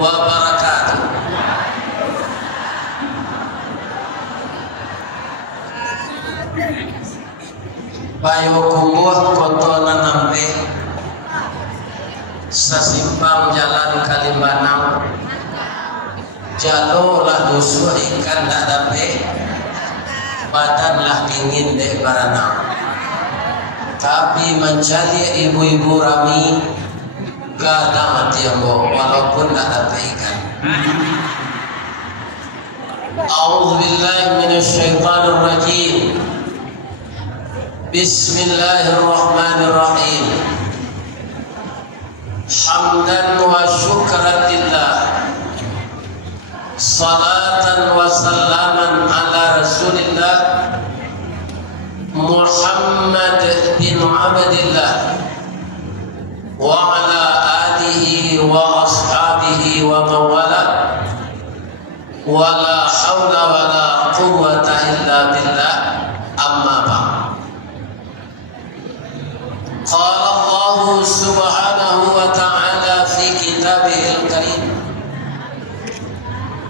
wabarakatuh. Bayo kumbuh kotona nampe sasimpang jalan Kalimbanang jalo lah dusu ikan tak dape badan lah dingin deh baranang tapi mencari ibu-ibu rami gadang hati ambo walaupun tak dape ikan. A'udzubillahi minasyaitonir rajim. Bismillahirrahmanirrahim. Hamdan wa syukran lillah. Salatan wa salaman ala Rasulillah Muhammad bin Abdillah wa ala alihi wa ashabihi wa mawala wa la hawla wa la quwwata illa billah. Amma ba'd. Qala Allah subhanahu wa ta'ala fi kitabihil karim.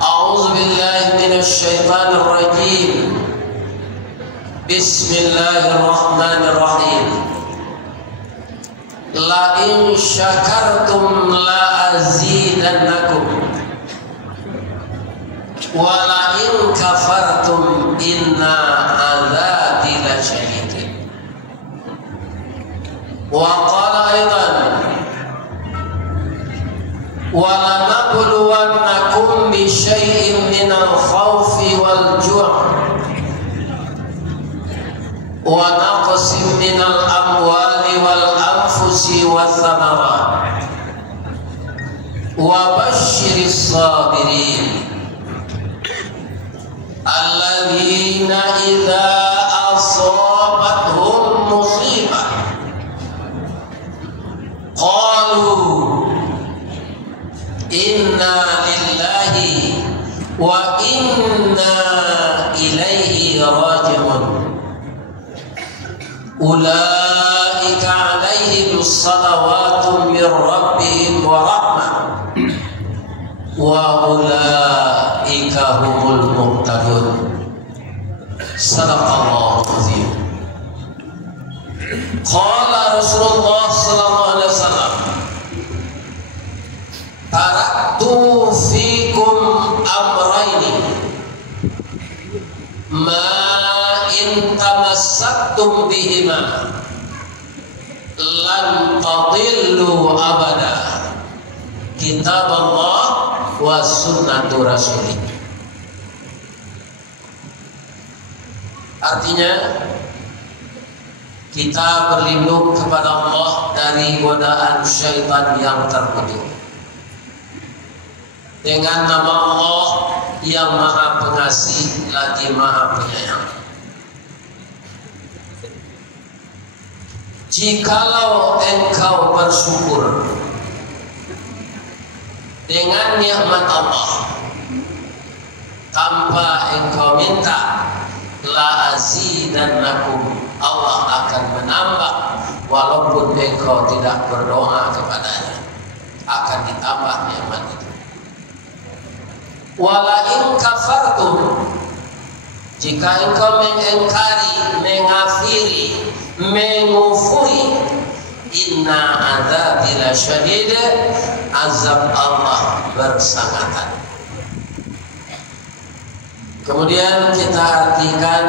A'udzu billahi minasy syaithanir rajim. Bismillahirrahmanirrahim. La in syakartum la azidannakum wa la in kafartum inna adzabi lasyadid. Wa qala aidan wa lanabluwannakum bi syai'in minal khawfi wal ju' wa naqsim minal amwali wal anfusi wath thamarat wa basyiris sabirin alladzina idza asabathum musibah qalu inna lillahi wa inna ilaihi raji'un. Ulaika alaihim salawatun min rabbihim wa rahmah wa ulaika humul muhtadun. Sadaqallahu azim. Qala Rasulullah sallallahu alaihi wasallam, taraktu fikum amrayni ma in tamassaktum bihima lan tadillu abada, kitab Allah wa sunnatu rasulih. Artinya kita berlindung kepada Allah dari godaan syaitan yang terkutuk dengan nama Allah yang Maha Pengasih lagi Maha Penyayang. Jikalau engkau bersyukur dengan nikmat Allah tanpa engkau minta, la azidannakum, Allah akan menambah walaupun engkau tidak berdoa kepadanya, akan ditambah nikmat itu. Wala in kafartum, jika engkau mengingkari, mengafiri, mengufuri, inna adzabi lasyadid, azab Allah bersangatan. Kemudian kita artikan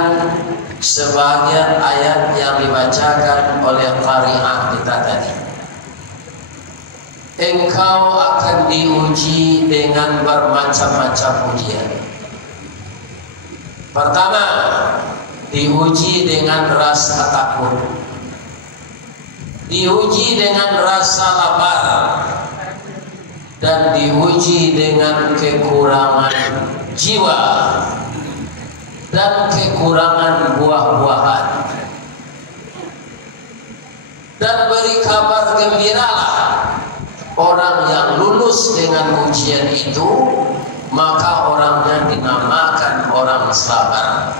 sebagian ayat yang dibacakan oleh qari'ah kita tadi. Engkau akan diuji dengan bermacam-macam ujian. Pertama, diuji dengan rasa takut, diuji dengan rasa lapar, dan diuji dengan kekurangan jiwa dan kekurangan buah-buahan. Dan beri kabar gembiralah orang yang lulus dengan ujian itu, maka orangnya dinamakan orang sabar.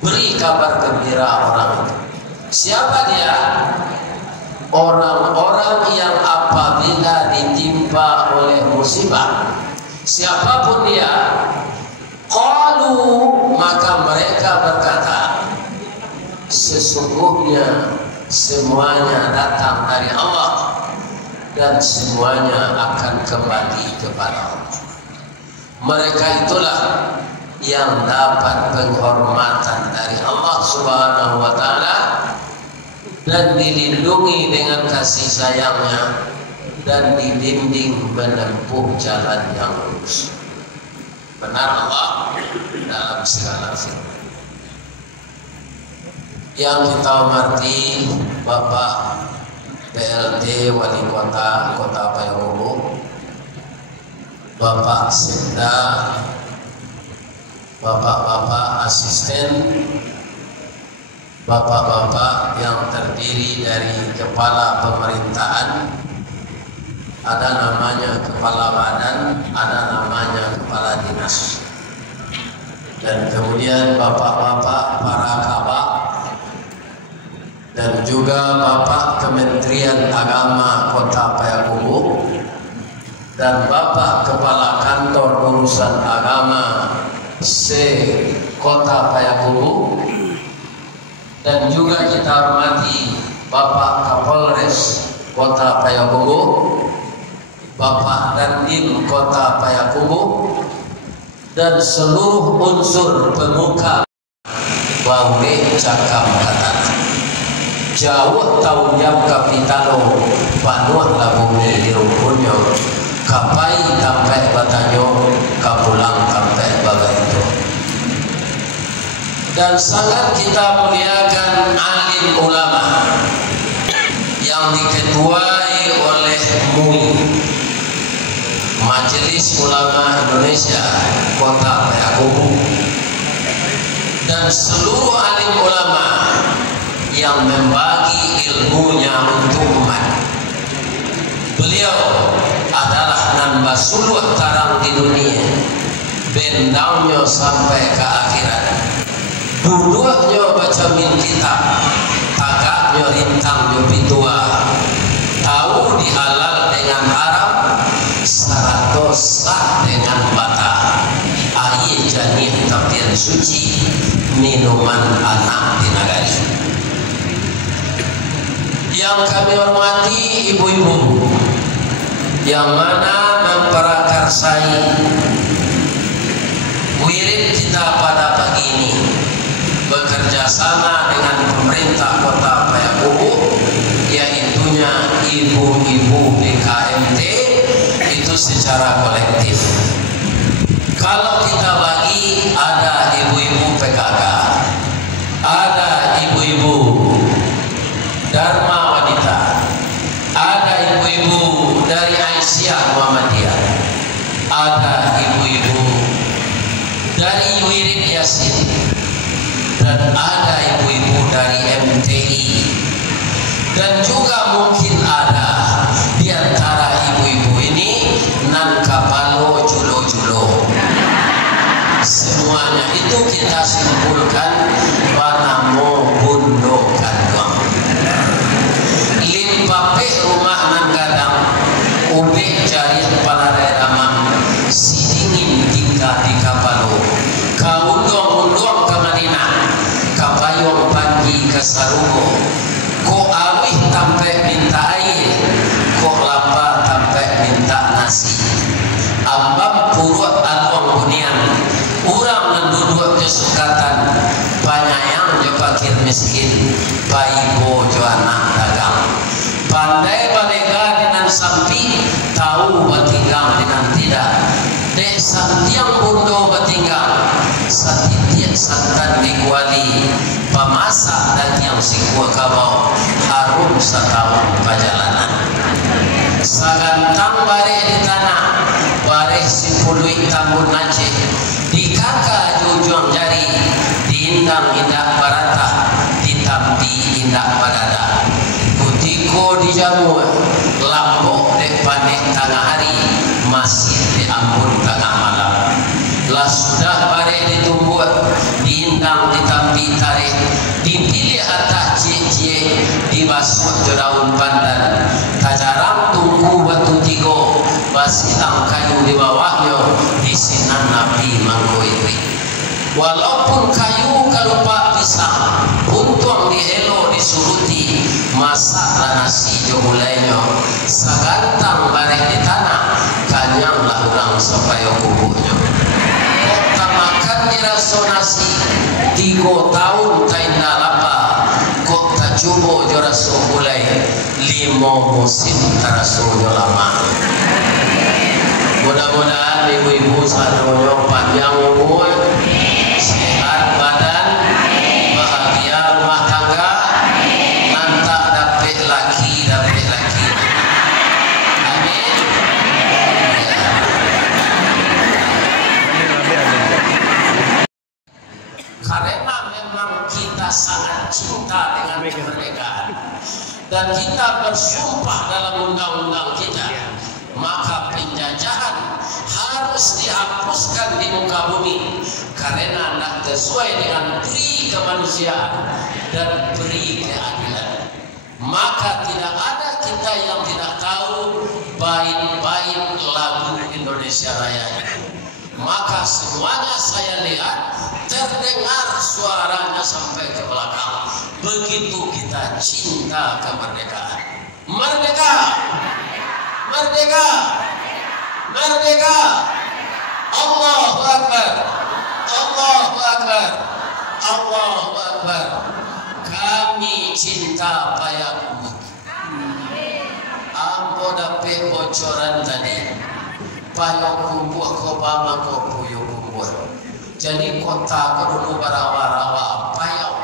Beri kabar gembira orang itu. Siapa dia? orang-orang yang apabila ditimpa oleh musibah, siapapun dia, qalu, maka mereka berkata, sesungguhnya semuanya datang dari Allah dan semuanya akan kembali kepada Allah. Mereka itulah yang dapat penghormatan dari Allah Subhanahu wa Ta'ala dan dilindungi dengan kasih sayangnya dan dibimbing menempuh jalan yang lurus. Benar Allah dalam segala firman. Yang kita hormati Bapak PLT Wali Kota Payakumbuh, Bapak Sekda, Bapak-bapak asisten, bapak-bapak yang terdiri dari kepala pemerintahan, ada namanya kepala badan, ada namanya kepala dinas, dan kemudian bapak-bapak para kabak, dan juga Bapak Kementerian Agama Kota Payakumbuh, dan Bapak Kepala Kantor Urusan Agama Kota Payakumbuh, dan juga kita hormati Bapak Kapolres Kota Payakumbuh, Bapak Dandim Kota Payakumbuh, dan seluruh unsur pemuka Baure Cakam Kata jauh tahun jam kapitalo panuh labumi di rukunyo kapai sampai batanyo kapulang sampai bagai. Dan sangat kita muliakan alim ulama yang diketuai oleh MUI, Majelis Ulama Indonesia Kota Payakumbuh, dan seluruh alim ulama yang membagi ilmunya untuk umat. Beliau adalah nan basuluh tarang di dunia, bendaunya sampai ke akhirat. Duduknya baca min kitab, tagaknya rintang jopi tua, tahu dihalal dengan haram, saratos sah dengan bata, air janih tapir suci, minuman anak di nagari. Yang kami hormati ibu-ibu yang mana memperakarsai wirid kita pada pagi ini, bekerja sama dengan pemerintah Kota Payakumbuh, yaitunya ibu-ibu BKMT itu secara kolektif. Kalau kita bagi, ada ibu-ibu PKK, ada ibu-ibu Dharma Wanita, ada ibu-ibu dari Aisyah Muhammadiyah, ada ibu-ibu dari Wirid Yasin, dan ada ibu-ibu dari MTI, dan juga mungkin ada di antara ibu-ibu ini nan kapalo julo-julo. Semuanya itu kita simpulkan panamo bundo kandung. Limpape rumah nan gadang ube jari kepala redamang sidingin tinggal di kapalo kaundong-undong ke Madinah kapayong pagi ke Sarugo ko awih tampe minta air ko lapar tampe minta nasi ambam purut alwang bunian urang nan duduk kesukatan panyayang jo pakir miskin baibo jo anak dagang pandai balega dengan sampi tahu batinggal dengan tidak dek santiang bundo batinggal satitian santan dikuali pemasak dan yang sikua kabau harum setahun perjalanan sagantang bare di tanah bare sipului tambun Aceh di kakak jujuang jari diindang indah barata ditampi indah badada kutiko di jamu lambok dek panik tengah hari masih di ambun tengah malam lah sudah bare ditumbuh diindang ditampi tarik dipilih atas cie-cie di di basuh daun pandan kajarang tunggu batu tigo basitang kayu di bawahnya di sinan nabi mangko iri walaupun kayu kalupa pisang untung dihelo disuruti masak nasi jo mulainya sagantang barek di tanah kanyanglah orang supaya kubuhnya kok makan di raso nasi 3 tahun kainda lapa kok tak coba jo raso mulai 5 musim taraso jo lama. Mudah-mudahan ibu-ibu sadonya panjang umur, sehat badan, bahagia rumah tangga, nantak dapet laki. Amin. Ya. Karena memang kita sangat cinta dengan kemerdekaan dan kita bersumpah dalam undang-undang kita, maka penjajahan harus dihapuskan di muka bumi karena tidak sesuai dengan pri kemanusiaan dan pri keadilan. Maka tidak ada kita yang tidak tahu bait-bait lagu Indonesia Raya ini. Maka semuanya saya lihat terdengar suaranya sampai ke belakang. Begitu kita cinta kemerdekaan. Merdeka! Merdeka! Merdeka! Allahu Akbar! Allahu Akbar! Allahu Akbar! Kami cinta payaku. Ambo dapat bocoran tadi. Payok kumbuh ko bama ko puyo kumbuh. Jadi kota kedulu barawa-rawa payok.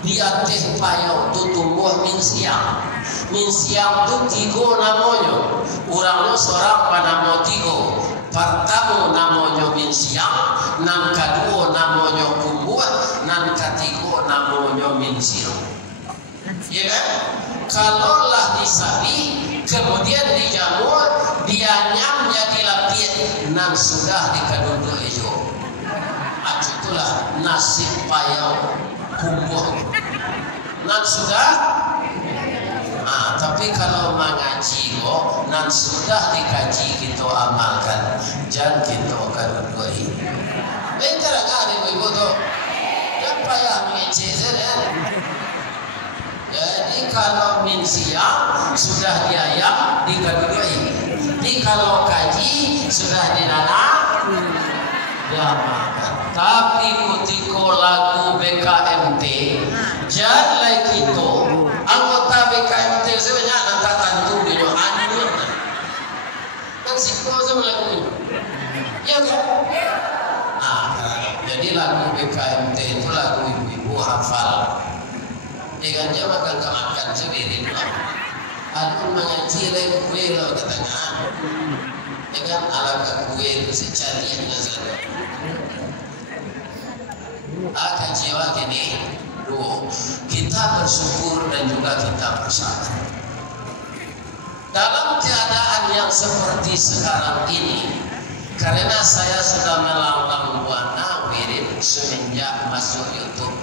Dia teh payok tu tumbuh min siang. Min siang tu 3 namanya. Orangnya seorang panamo 3. Pertama namanya min siang, nang kedua namanya kumbuh, nang ketiga namanya min siang. Ya kan? Kalaulah disari, kemudian dijamur, dia nyam jadi lapis, nang sudah dikaduduk hijau. Itulah nasib payau kumbuh. Nang sudah. Tapi kalau mengaji kok, nan sudah dikaji kita amalkan, jangan kita kadudui. Bentar ada ibu-ibu tu, jangan payah mengecek saja. Jadi kalau min siang sudah diayam dikadudui. Jadi kalau kaji sudah dinanam, ya makan. Tapi ketika lagu BKMT, jangan kita anggota BKMT sebenarnya nanti tentu dia anjur kan siko sama lagu ya kan? Jadi lagu BKMT itu lagu ibu-ibu hafal dengan dia makan sendiri aduh mengaji lagi kue lo katanya dengan ala kue itu secari yang saja akan jiwa gini kita bersyukur dan juga kita bersabar dalam keadaan yang seperti sekarang ini karena saya sudah melanglang buana wirid semenjak masuk YouTube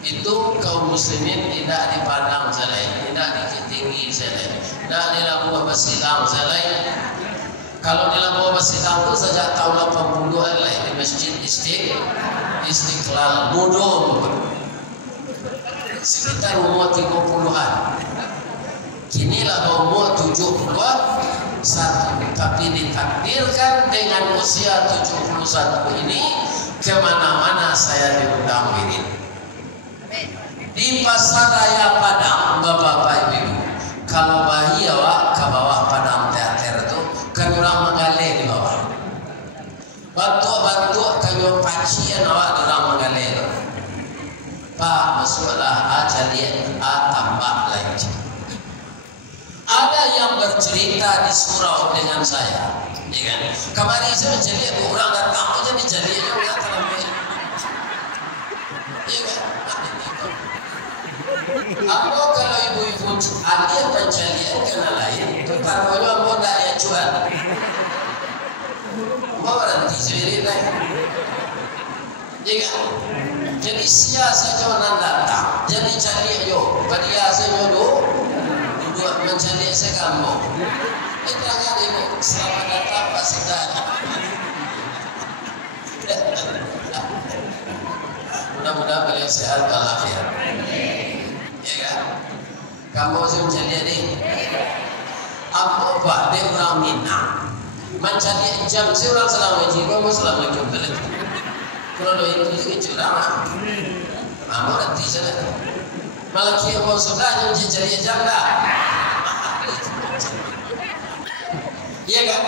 itu kaum muslimin tidak dipandang selain, tidak dikitingi selain, tidak di Labuan Basilang selain. Kalau di Labuan Basilang itu sejak tahun 80-an lah di Masjid Istiqlal Mudum sekitar umur 30-an. Kinilah umur 71, tapi ditakdirkan dengan usia 71 ini kemana-mana saya diundang wirid. Di pasar raya Padang, bapak-bapak ibu, kalau bayi awak ke bawah Padang teater itu, kan orang mengalir di bawah. Bantu-bantu kanyo pacian awak orang mengalir. Pak, masuklah aja lihat, tambah lagi. Ada yang bercerita di surau dengan saya, ya kan? Kemarin saya jadi orang datang aja dijadi juga terlambat. Ya kan? Apa kalau ibu-ibu ada pencarian kena lain, itu taruhnya mau tak dia jual. Mau berhenti sendiri lah. Ya kan? Jadi sia saja orang datang. Jadi cari yo, dia saya dulu duduk mencari saya kamu. Itu agak ini selamat datang Pak Sedan. Mudah-mudahan beliau sehat walafiat. Ya kan? Kamu sih mencari ini. Apa Pak? Dia orang Minang. Mencari jam si orang selama ini, kamu selama ini betul. Kalau lo itu curang, kamu nanti sana. Malah kia mau sudah jangan cari jam dah. Iya kan?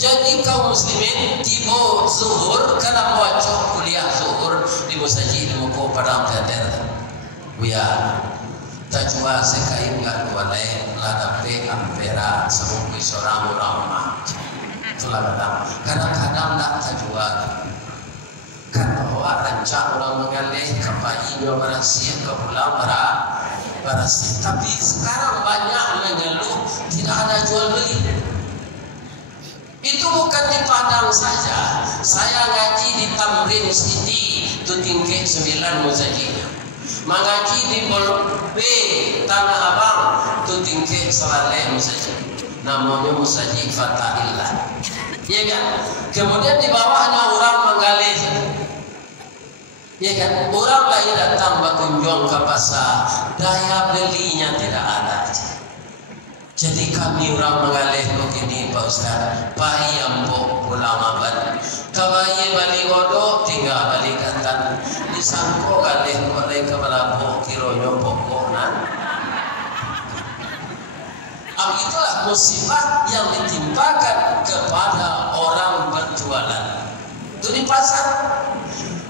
Jadi kaum muslimin tiba zuhur karena wajib kuliah zuhur di masjid di muka padang teater. Buya tajwa sekai enggak dua lain ladape ampera sebungkus seorang ulama. Itulah kadang kadang-kadang tak tajwa. Kan bahwa rancak orang mengalih kebayinya berhasil ke pulau berhasil. Tapi sekarang banyak mengeluh tidak ada jual beli. Itu bukan di Padang saja. Saya ngaji di Tamrin City itu tingkat 9 muzajinya. Mengaji di B Tanah Abang itu tingkat Saleh Musajid. Namanya Musajid Fatahillah. Ya kan? Kemudian di bawahnya orang menggali. Ya kan? Orang lain datang berkunjung ke pasar, daya belinya tidak ada. Jadi kami orang mengalih begini Pak Ustaz, bayi yang pulang abad, kawaii balik godok tinggal balik katan, disangko galih oleh kepala kironyo pokonan. Itulah musibah yang ditimpakan kepada orang berjualan. Itu di pasar.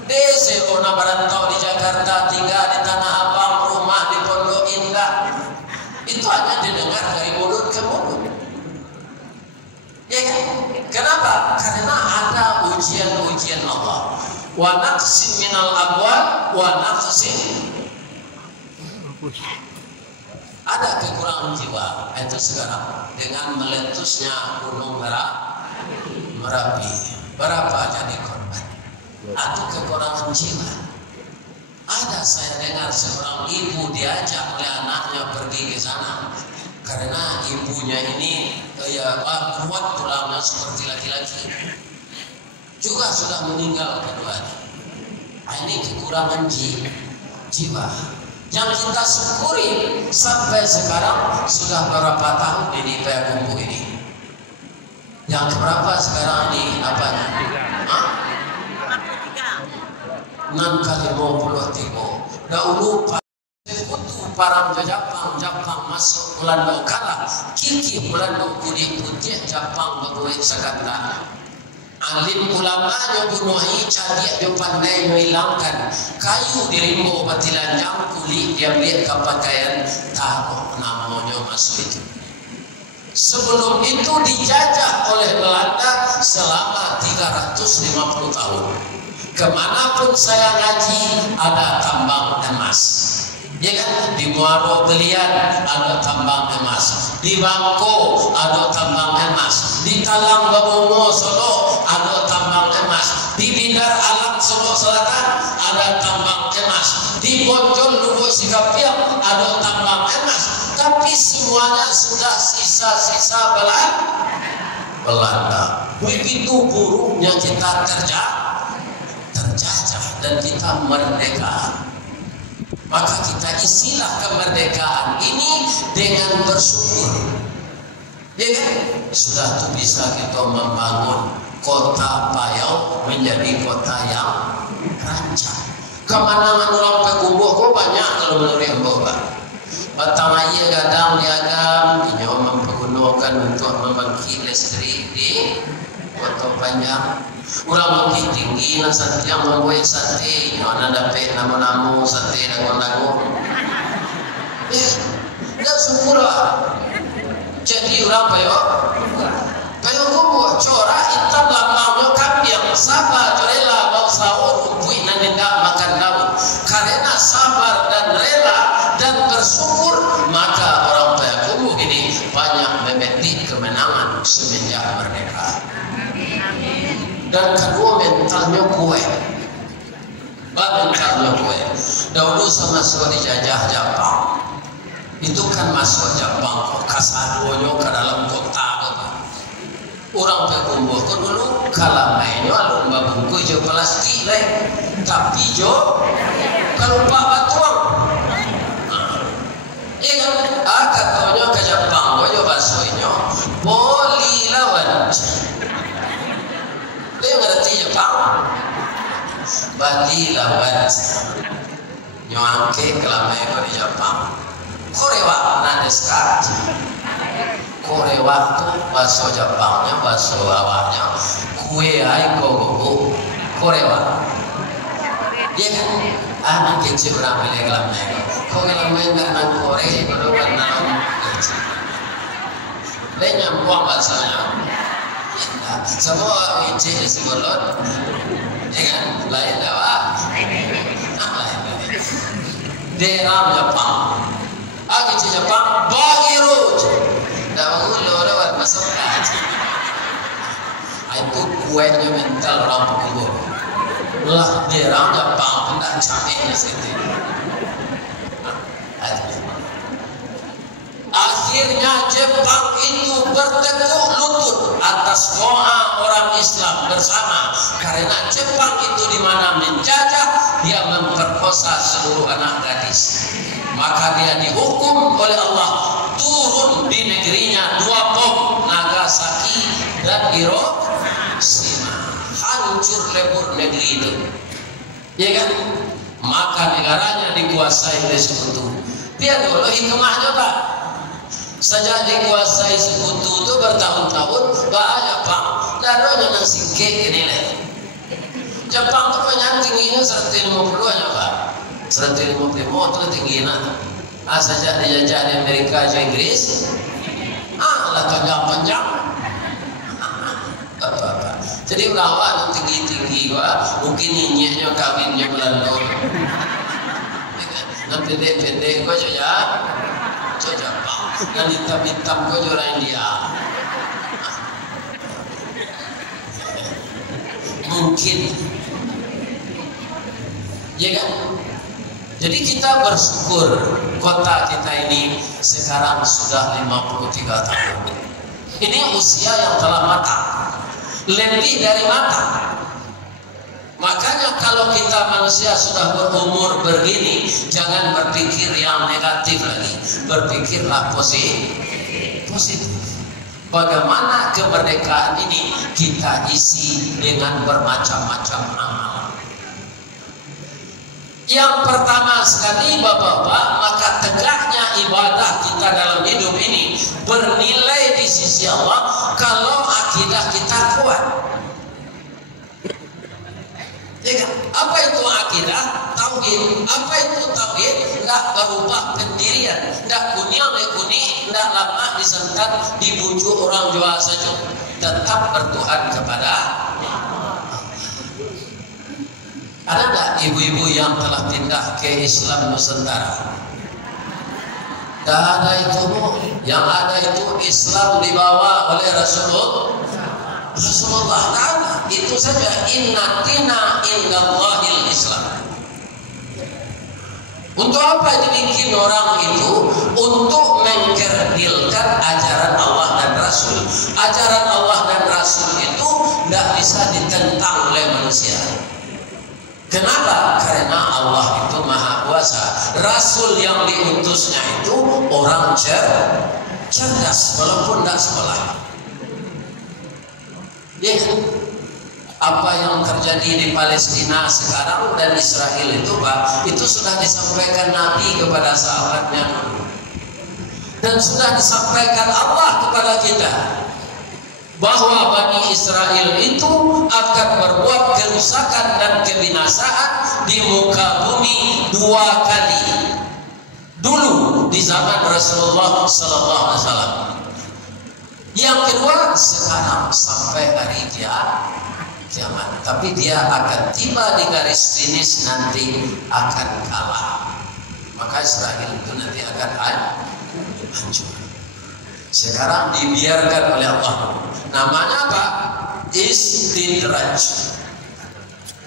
Desa orang merantau di Jakarta, tinggal di Tanah Abang, rumah di Pondok Indah. Itu hanya didengar dari mulut ke mulut. Ya kan? Kenapa? Karena ada ujian-ujian Allah. Wa naqsin minal amwal wa naqsin. Ada kekurangan jiwa. Itu sekarang dengan meletusnya gunung Merapi. Berapa jadi korban? Atau kekurangan jiwa. Ada saya dengar seorang ibu diajak oleh anaknya pergi ke sana karena ibunya ini kuat tulangnya seperti laki-laki, juga sudah meninggal keduanya. Ini kekurangan jiwa yang kita syukuri sampai sekarang. Sudah berapa tahun ini Payakumbuh ini? Yang berapa sekarang ini apanya? 6 kali 53. Dahulu sekutu parang Japang masuk Belanda kalah, kiki Belanda kulit putih Japang berbuat sekata. Alim ulamanya bunuhi dia pandai menghilangkan kayu di rimbo batilan jam kulit dia lihat ke pakaian taruh namanya masuk itu. Sebelum itu dijajah oleh Belanda selama 350 tahun. Kemanapun saya ngaji ada tambang emas. Ya kan? Di Muaro Belian ada tambang emas. Di Bangko ada tambang emas. Di Talang Babongo Solo ada tambang emas. Di Bidar Alam Solo Selatan ada tambang emas. Di Bonjol Lubuk Sikapiang ada tambang emas. Tapi semuanya sudah sisa-sisa Belanda. Begitu buruknya kita terjajah dan kita merdeka. Maka kita isilah kemerdekaan ini dengan bersyukur. Ya kan? Sudah tuh bisa kita membangun kota Payau menjadi kota yang rancak. Kemenangan orang Payakumbuh kok banyak kalau menurut Mbak. Batang air gadang diagam, ini mempergunakan untuk membangkit listrik di kota Panjang. Urang lebih tinggi na sate yang membuat sate, yang dapat namu-namu sate dagun-dagun. Tidak sempurna. Jadi urang Payakumbuh corak hitam lambangnya kambiang sabar rela bau sahur umpui dan tidak makan daun. Karena sabar dan rela dan bersyukur, maka orang Payakumbuh ini banyak memetik kemenangan semenjak merdeka. Dan kedua mentalnya kuat. Babentarnya kue. Dahulu sama masuk dijajah Jepang. Itu kan masuk Jepang kok kasadonya ke dalam kota apa. Orang pekumbuh ke dulu kalau mainnya lomba bungku jo plastik lah. Tapi jo kalau pak batuang. Iya kan? Katanya ke Jepang jo basuhnya boleh lawan. Dia ngerti Jepang. Bali lawan nyangke kelama di Jepang. Korewa nadeska. Korewa tuh bahasa Jepangnya, bahasa awalnya kue ai gogo. Korewa. Dia kan anak kecil berapa lagi kelama. Kok kelama nggak nang Korea kalau kenal kecil. Dia nyambung bahasanya. Semua ije sebelum. Dengan lain dawa, daerah Jepang, agi Jepang bagiru, dawa ulo lewat masuk aja. Itu kuenya mental orang pukul, lah daerah Jepang hendak canggihnya sedih. Akhirnya Jepang itu bertekuk lutut atas doa orang Islam bersama, karena Jepang itu di mana menjajah, dia memperkosa seluruh anak gadis. Maka dia dihukum oleh Allah turun di negerinya 2 bom, Nagasaki dan Hiroshima, hancur lebur negeri itu. Ya kan? Maka negaranya dikuasai oleh sekutu. Dia dulu hikmahnya Pak. Sejak dikuasai sekutu itu bertahun-tahun bahaya Pak. Daronya nang singkek ini lah. Jepang tuh banyak tingginya 150 aja Pak. 150 motor tingginya. Sejak dijajah di Amerika dan Inggris, lah panjang-panjang. Apa-apa. Jadi lawan tinggi-tinggi Pak. Mungkin nyinyeknya kawinnya Belanda. Nanti pendek-pendek kok saja. Jepang dan hitam-hitam kau orang India. Mungkin ya kan? Jadi kita bersyukur kota kita ini sekarang sudah 53 tahun. Ini usia yang telah matang, lebih dari matang. Makanya kalau kita manusia sudah berumur begini, jangan berpikir yang negatif lagi, berpikirlah positif. Bagaimana kemerdekaan ini kita isi dengan bermacam-macam amal. Yang pertama sekali Bapak-bapak, maka tegaknya ibadah kita dalam hidup ini bernilai di sisi Allah kalau akidah kita kuat. Ya kan? Apa itu akidah? Tauhid. Apa itu tauhid? Tidak berubah pendirian, tidak kunyah kuni, tidak lama disentak dibujuk orang Jawa saja. Tetap bertuhan kepada. Ada tidak ibu-ibu yang telah pindah ke Islam Nusantara? Tidak ada itu Bu. Yang ada itu Islam dibawa oleh Rasulullah. Itu saja. Inna dina indallahil Islam. Untuk apa dibikin orang itu? Untuk mengkerdilkan ajaran Allah dan Rasul. Ajaran Allah dan Rasul itu tidak bisa ditentang oleh manusia. Kenapa? Karena Allah itu maha kuasa. Rasul yang diutusnya itu orang cerdas walaupun tidak sekolah. Ya, apa yang terjadi di Palestina sekarang dan Israel itu Pak, itu sudah disampaikan Nabi kepada sahabatnya dan sudah disampaikan Allah kepada kita bahwa Bani Israel itu akan berbuat kerusakan dan kebinasaan di muka bumi 2 kali. Dulu di zaman Rasulullah SAW. Yang kedua sekarang sampai hari kiamat. Tapi dia akan tiba di garis finish nanti akan kalah. Maka Israel itu nanti akan hancur. Sekarang dibiarkan oleh Allah. Namanya apa? Istidraj.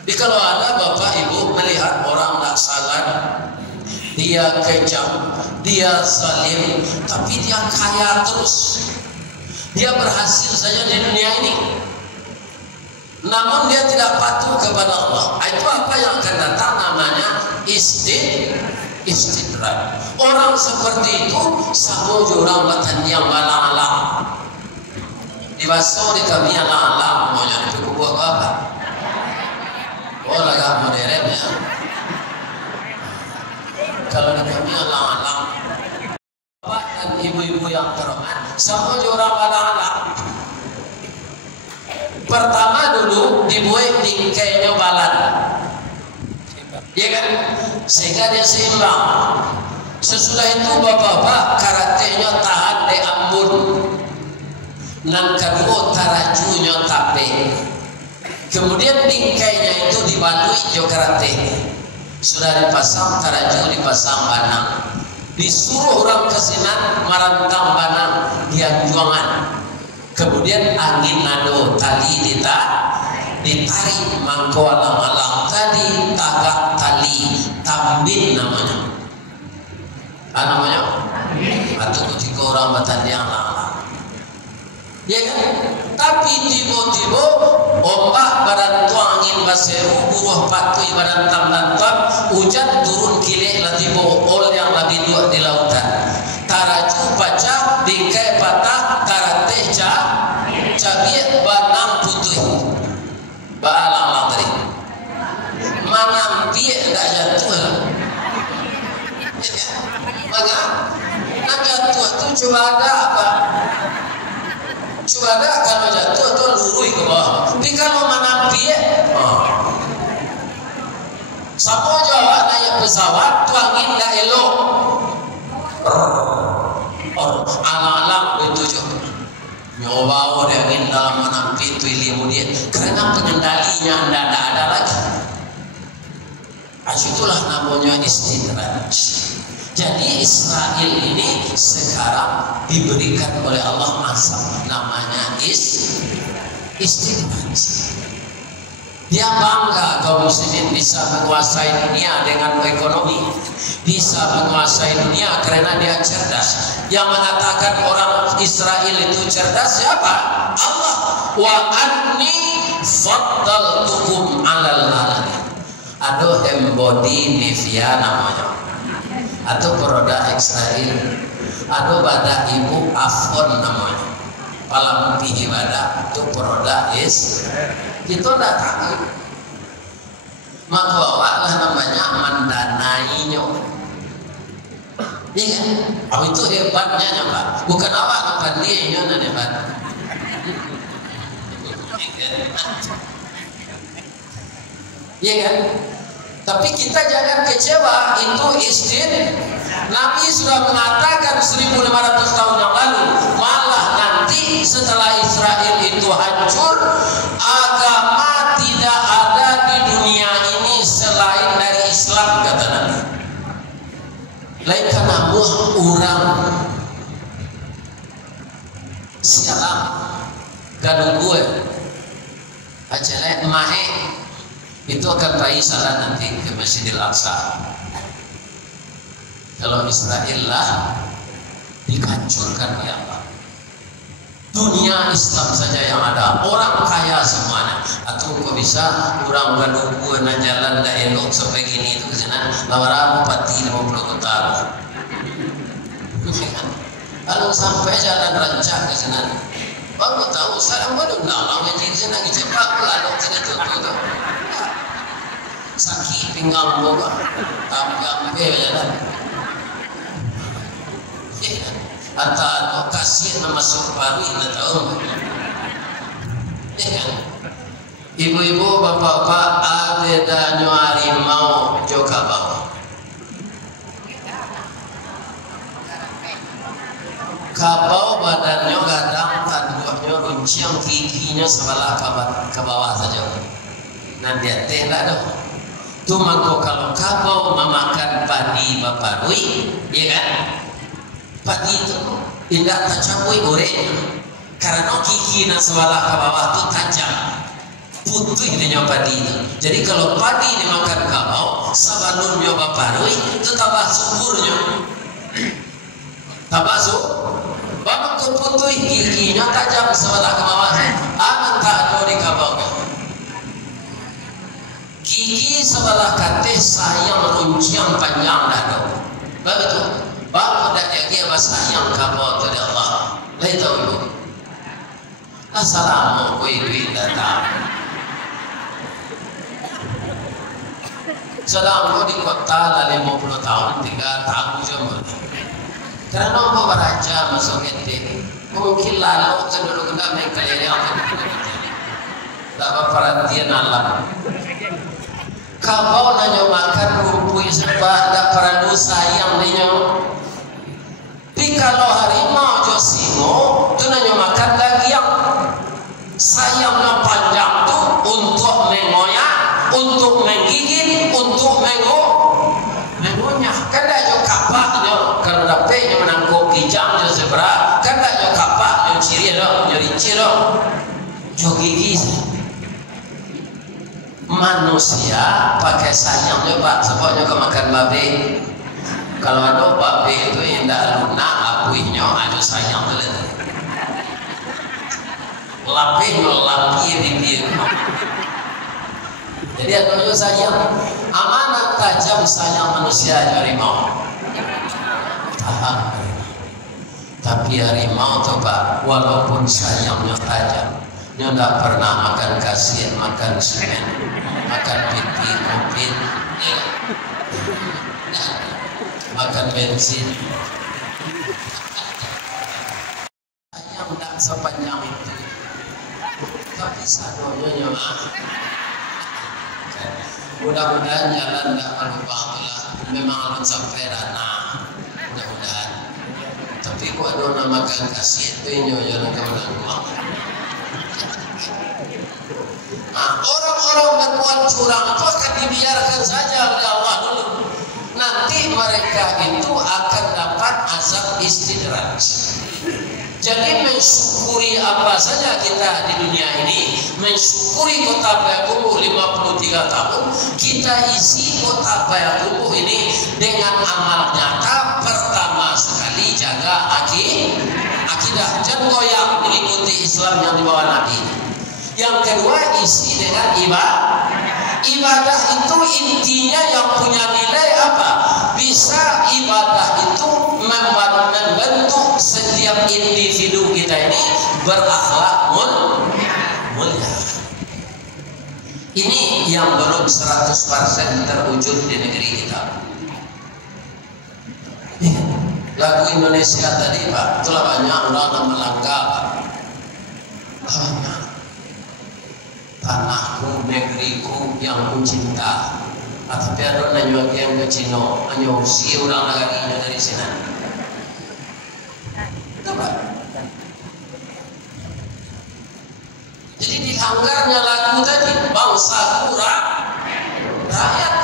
Jadi kalau ada bapak ibu melihat orang tidak salah, dia kejam, dia zalim, tapi dia kaya terus, dia berhasil saja di dunia ini, namun dia tidak patuh kepada Allah, itu apa yang akan datang? Namanya istidraj. Orang seperti itu sama jurang batan yang balang-alang dibaso di kami alang-alang mau jadi buat apa? Oh lagak modern ya. Kalau di kami alang-alang, bapak dan ibu-ibu yang terhormat, sama jurang balang-alang. Pertama dulu dibuat bingkainya balan, ya kan? Sehingga dia seimbang. Sesudah itu bapak-bapak karatenya tahan di ambun. Nan kedua tarajunya tape. Kemudian bingkainya itu dibalui jo karate. Sudah dipasang taraju, dipasang banang. Disuruh orang kesinan marantang banang dianjuangan. Kemudian angin nado tali ditarik mangko alang-alang tadi tagak tali tambin namanya. Namanya? Atau ketika orang bataliang alang-alang. Ya kan? Tapi tiba-tiba ombak badan tuang angin baseru buruh patui badan tam-tam hujan turun kilek latibo ol yang lagi dua di lautan. Taraju baca bingkai patah karate cabiat banang putih balang tadi mana biak tak jatuh mana nak jatuh tu coba ada apa, coba ada kalau jatuh tu lurui ke bawah, tapi kalau mana biak sama Jawa naik pesawat tu angin dah elok alang-alang itu juga nyoba dia ingin dalam menampi itu ilmu dia karena pengendalinya tidak ada lagi. Itulah namanya istidraj. Jadi Israel ini sekarang diberikan oleh Allah masa namanya istidraj. Dia bangga kaum muslimin bisa menguasai dunia dengan ekonomi, bisa menguasai dunia karena dia cerdas. Yang mengatakan orang Israel itu cerdas siapa? Allah. Wa anni faddaltukum 'alal alamin. Aduh embody Nivea namanya. Atau produk Israel. Aduh pada ibu Avon namanya. Palampi ibadah itu produk itu tidak tahu. Maka awaklah namanya mendanainya. Iya kan? Oh, itu hebatnya Pak. Bukan awak pandainya nan hebat. Iya kan? Tapi kita jangan kecewa, itu Nabi sudah mengatakan 1500 tahun yang lalu, malah nanti setelah Israel itu hancur, agama tidak ada di dunia ini selain dari Islam, kata Nabi. Lain karena orang sialam gaduh gue aja mahe itu akan bayi salah nanti ke Masjidil Aqsa. Kalau Israel lah dihancurkan oleh Allah, dunia Islam saja yang ada, orang kaya semuanya. Atau kok bisa orang gaduh na jalan dah elok sampai gini itu ke sana lawara bupati 50 kota. Kalau sampai jalan rancak ke sana, baru tahu saya baru nalang yang di sana cepat lalu tidak tentu. Sakit pinggang boga, tambang jalan. Atau kasih nama surpari na tahu. Ibu-ibu, bapak-bapak, ada nyari mau joka bawah. Kabau badannya gadang, tanduknya runciang, giginya sebelah ke bawah saja. Nanti teh tak ada. Cuma kalau kabau memakan padi bapak dui, ya kan? Padi itu tidak tercampur goreng karena gigi sebelah ke bawah itu tajam. putih dia padinya. Jadi kalau padi dimakan kabau, sabanun nyoba parui, itu tambah suburnya. Tambah bapak ke putih giginya tajam sebelah ke bawah. Aman tak ada di kabau. Gigi sebelah kate sayang runcian panjang dado. Begitu. Bapak dah dia sayang kabau tu Allah. Lai tahu ibu. Assalamualaikum datang. Selama di kota lah 50 tahun 3 tahun cuma. Karena mau beraja masuk itu mungkin lalu cenderung kena mengkeliri apa. Dapat perhatian alam. Kau nanya makan rumput sebab tak perlu sayang dia. Tapi kalau harimau josimo tu nanya makan lagi yang sayangnya panjang tu untuk mengoyak, untuk menggigit, untuk mengunyah. Kan dah jo kapaknya kalau dapatnya menangkap kijang jo zebra, kan dah jo kapak jo ciri lo, jo rinci lo, jo gigi. Manusia pakai sayang jo pak, sebabnya kau makan babi. Kalau ada babi itu yang dah lunak apuinya, ada sayang tu lagi. Lapihnya lapih bibir. Jadi ada sayang, amanat tajam sayang manusia harimau. Tapi harimau tu pak, walaupun sayangnya tajam, dia tidak pernah makan kasir, makan semen, makan pipi, kopi, makan bensin. Sayang tidak sepanjang itu. Tapi sadonya nyawa. Mudah-mudahan jalan tidak berlubang lah. Memang harus sampai dana. Mudah-mudahan. Tapi kok ada namakan kasih itu jalan ke belakang. Nah, orang-orang berbuat curang itu akan dibiarkan saja oleh Allah dulu. Nanti mereka itu akan dapat azab istidraj. Jadi mensyukuri apa saja kita di dunia ini, mensyukuri kota Payakumbuh 53 tahun, kita isi kota Payakumbuh ini dengan amal nyata. Pertama sekali jaga akidah, jangan goyang mengikuti Islam yang dibawa Nabi. Yang kedua isi dengan ibadah itu intinya yang punya nilai apa? Bisa ibadah itu membentuk setiap individu kita ini berakhlak mulia. Ini yang belum 100% terwujud di negeri kita. Lagu Indonesia tadi pak, itulah banyak orang yang melanggar pak. Banyak. Tanahku, negeriku yang ku cinta. Tapi ada orang yang ke Cina, hanya usia orang negarinya dari sini. Coba. Jadi dilanggarnya lagu tadi, bangsa kurang, rakyat.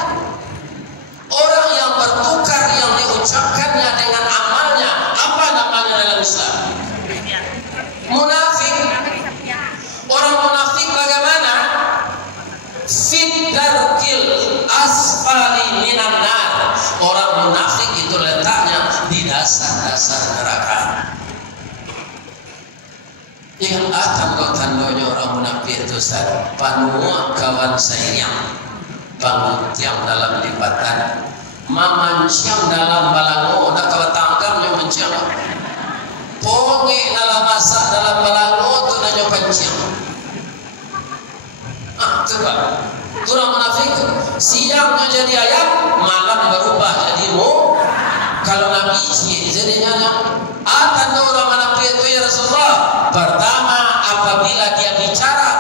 Orang yang bertukar yang diucapkannya dengan amalnya, apa namanya dalam Islam? Munafik. Orang munafik bagaimana? Fidarkil asfali minan nar. Orang munafik itu letaknya di dasar-dasar neraka. Yang tanda-tandanya orang munafik itu panua kawan sayang, bangun tiang dalam lipatan, mamanciang dalam balango, nak kawan tangkap yang menciang, ponge dalam masak dalam balango tu nanya panciang. Coba, orang munafik siangnya jadi ayam, malam berubah jadi mu. Kalau Nabi jadinya tanda orang munafik itu ya Rasulullah. Pertama, apabila dia bicara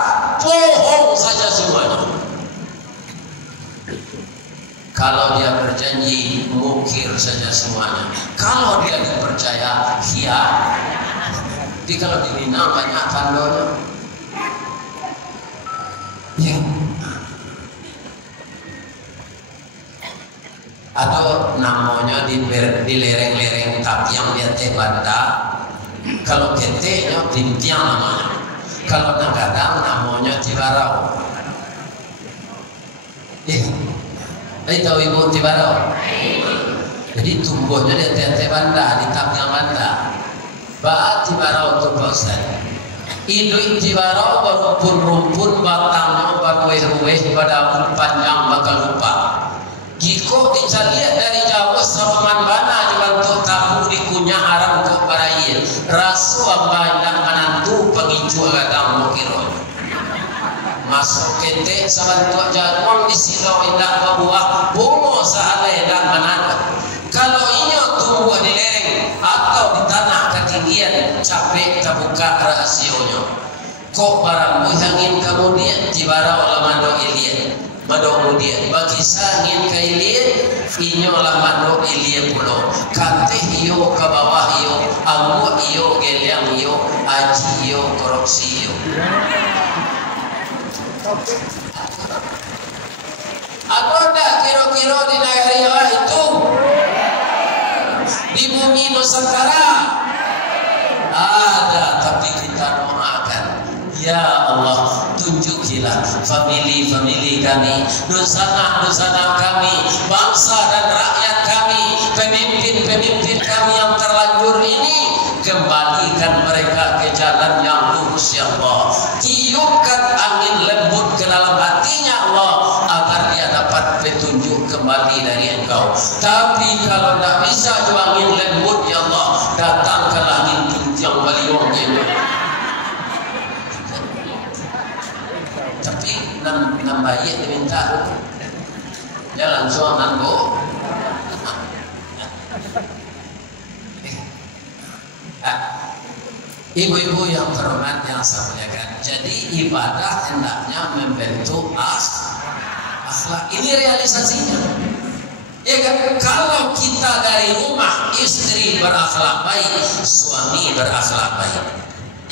bohong saja semuanya. Kalau dia berjanji mukir saja semuanya. Kalau dia dipercaya hianat. Jadi kalau di Minang banyak tandanya. Ya. Ada namanya di lereng-lereng tapi yang dia teh banda. Kalau keteknya bintiang namanya. Kalau nagadang namanya tibarau. tahu ibu tibarau. Jadi tumbuh jadi tete banda di tapnya banda. Ba tibarau tu Ustaz. Idu tibarau berumpun-rumpun batangnya berweh-weh pada panjang bakal lupa. Jika dicari dari Jawa sama mana dibantu tamu dikunyah arang ke barayin. Rasu banyak menantu pengincu agadang mukiro. Masuk kente sabantu jagung di silau indah berbuah bungo sahala indah menantu. Kalau ini tumbuh di lereng atau di tanah ketinggian capek terbuka rahasionya. Kok barang muhangin kemudian tibarau lamando ilian. Mado kemudian bagi sangin ke ilian inyo lamando ilian pulau. Kante iyo ke bawah iyo, amu iyo geliang iyo, aji iyo korupsi iyo. Ada kira-kira di negara itu di bumi Nusantara ada, tapi kita doakan ya Allah tunjukilah famili-famili kami, nusana-nusana kami, bangsa dan rakyat kami, pemimpin-pemimpin kami yang terlanjur ini, kembalikan mereka ke jalan yang lurus ya Allah. Tiupkan angin lembut ke dalam hatinya Allah agar dia dapat petunjuk kembali dari Engkau. Tapi kalau tidak bisa juga angin lembut ya Allah, datangkanlah angin yang baliong ini. Tapi nambahin diminta jalan suanan bu. Ibu-ibu yang terhormat yang saya muliakan, jadi ibadah hendaknya membentuk akhlak. Ini realisasinya. Ya kan? Kalau kita dari rumah istri berakhlak baik, suami berakhlak baik,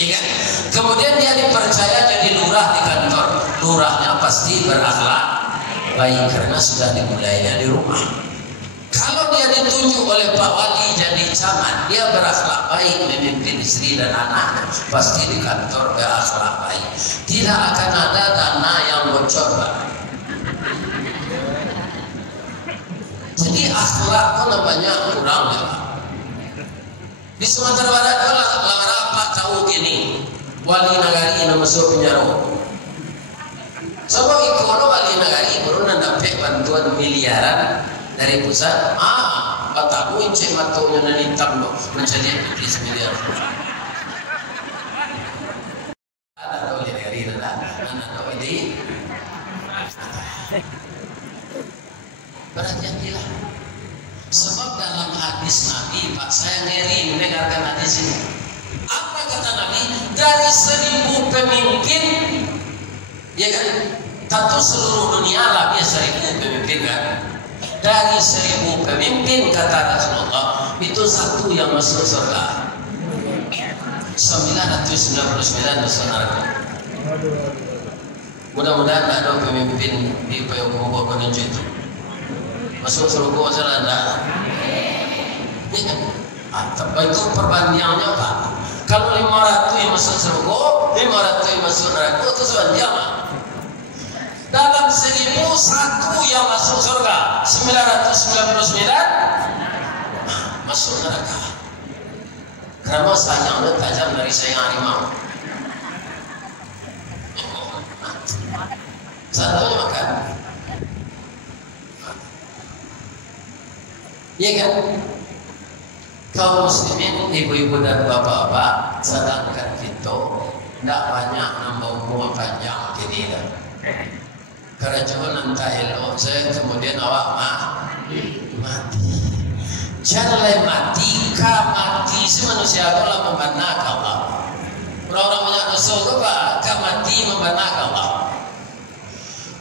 ya kan? Kemudian dia dipercaya jadi lurah di kantor, lurahnya pasti berakhlak baik karena sudah dimulainya di rumah. Kalau dia ditunjuk oleh Pak Wali jadi camat, dia berakhlak baik memimpin istri dan anak, pasti di kantor berakhlak baik. Tidak akan ada dana yang bocor, Pak. Jadi akhlak itu namanya kurang ya, Pak. Di Sumatera Barat kalau Pak tahu gini, wali nagari yang masuk penjara. Sebab ikono wali nagari baru dapat bantuan miliaran dari pusat. Bataku incek matonya dan hitam loh menjadi iblis miliar. Ada wali nagari ada wali. Berhati-hatilah. Sebab dalam hadis Nabi, Pak, saya ngeri mendengarkan hadis ini. Apa kata Nabi? Dari 1000 pemimpin, ya kan? Tentu seluruh dunia lah dia 1000 pemimpin kan? Dari 1000 pemimpin kata Rasulullah itu satu yang masuk surga. 999 masuk neraka. Mudah-mudahan ada pemimpin di Payakumbuh Kononjo itu masuk surga selanda. Ya kan? Tapi itu perbandingannya Pak. Kalau 500 yang masuk surga, 500 yang masuk neraka itu sebanyak. Dalam 1000 satu yang masuk surga, 999 masuk neraka. Karena sayangnya tajam dari sayang harimau. Satunya makan. Iya kan? Kaum muslimin, ibu-ibu dan bapak-bapak, sedangkan kita tidak banyak nambah umur panjang kini lah. Karena cuma nanti elok saya kemudian awak mati. Janganlah mati, mati si manusia itulah membenak Allah. Orang-orang banyak dosa itu Pak, mati membenak Allah.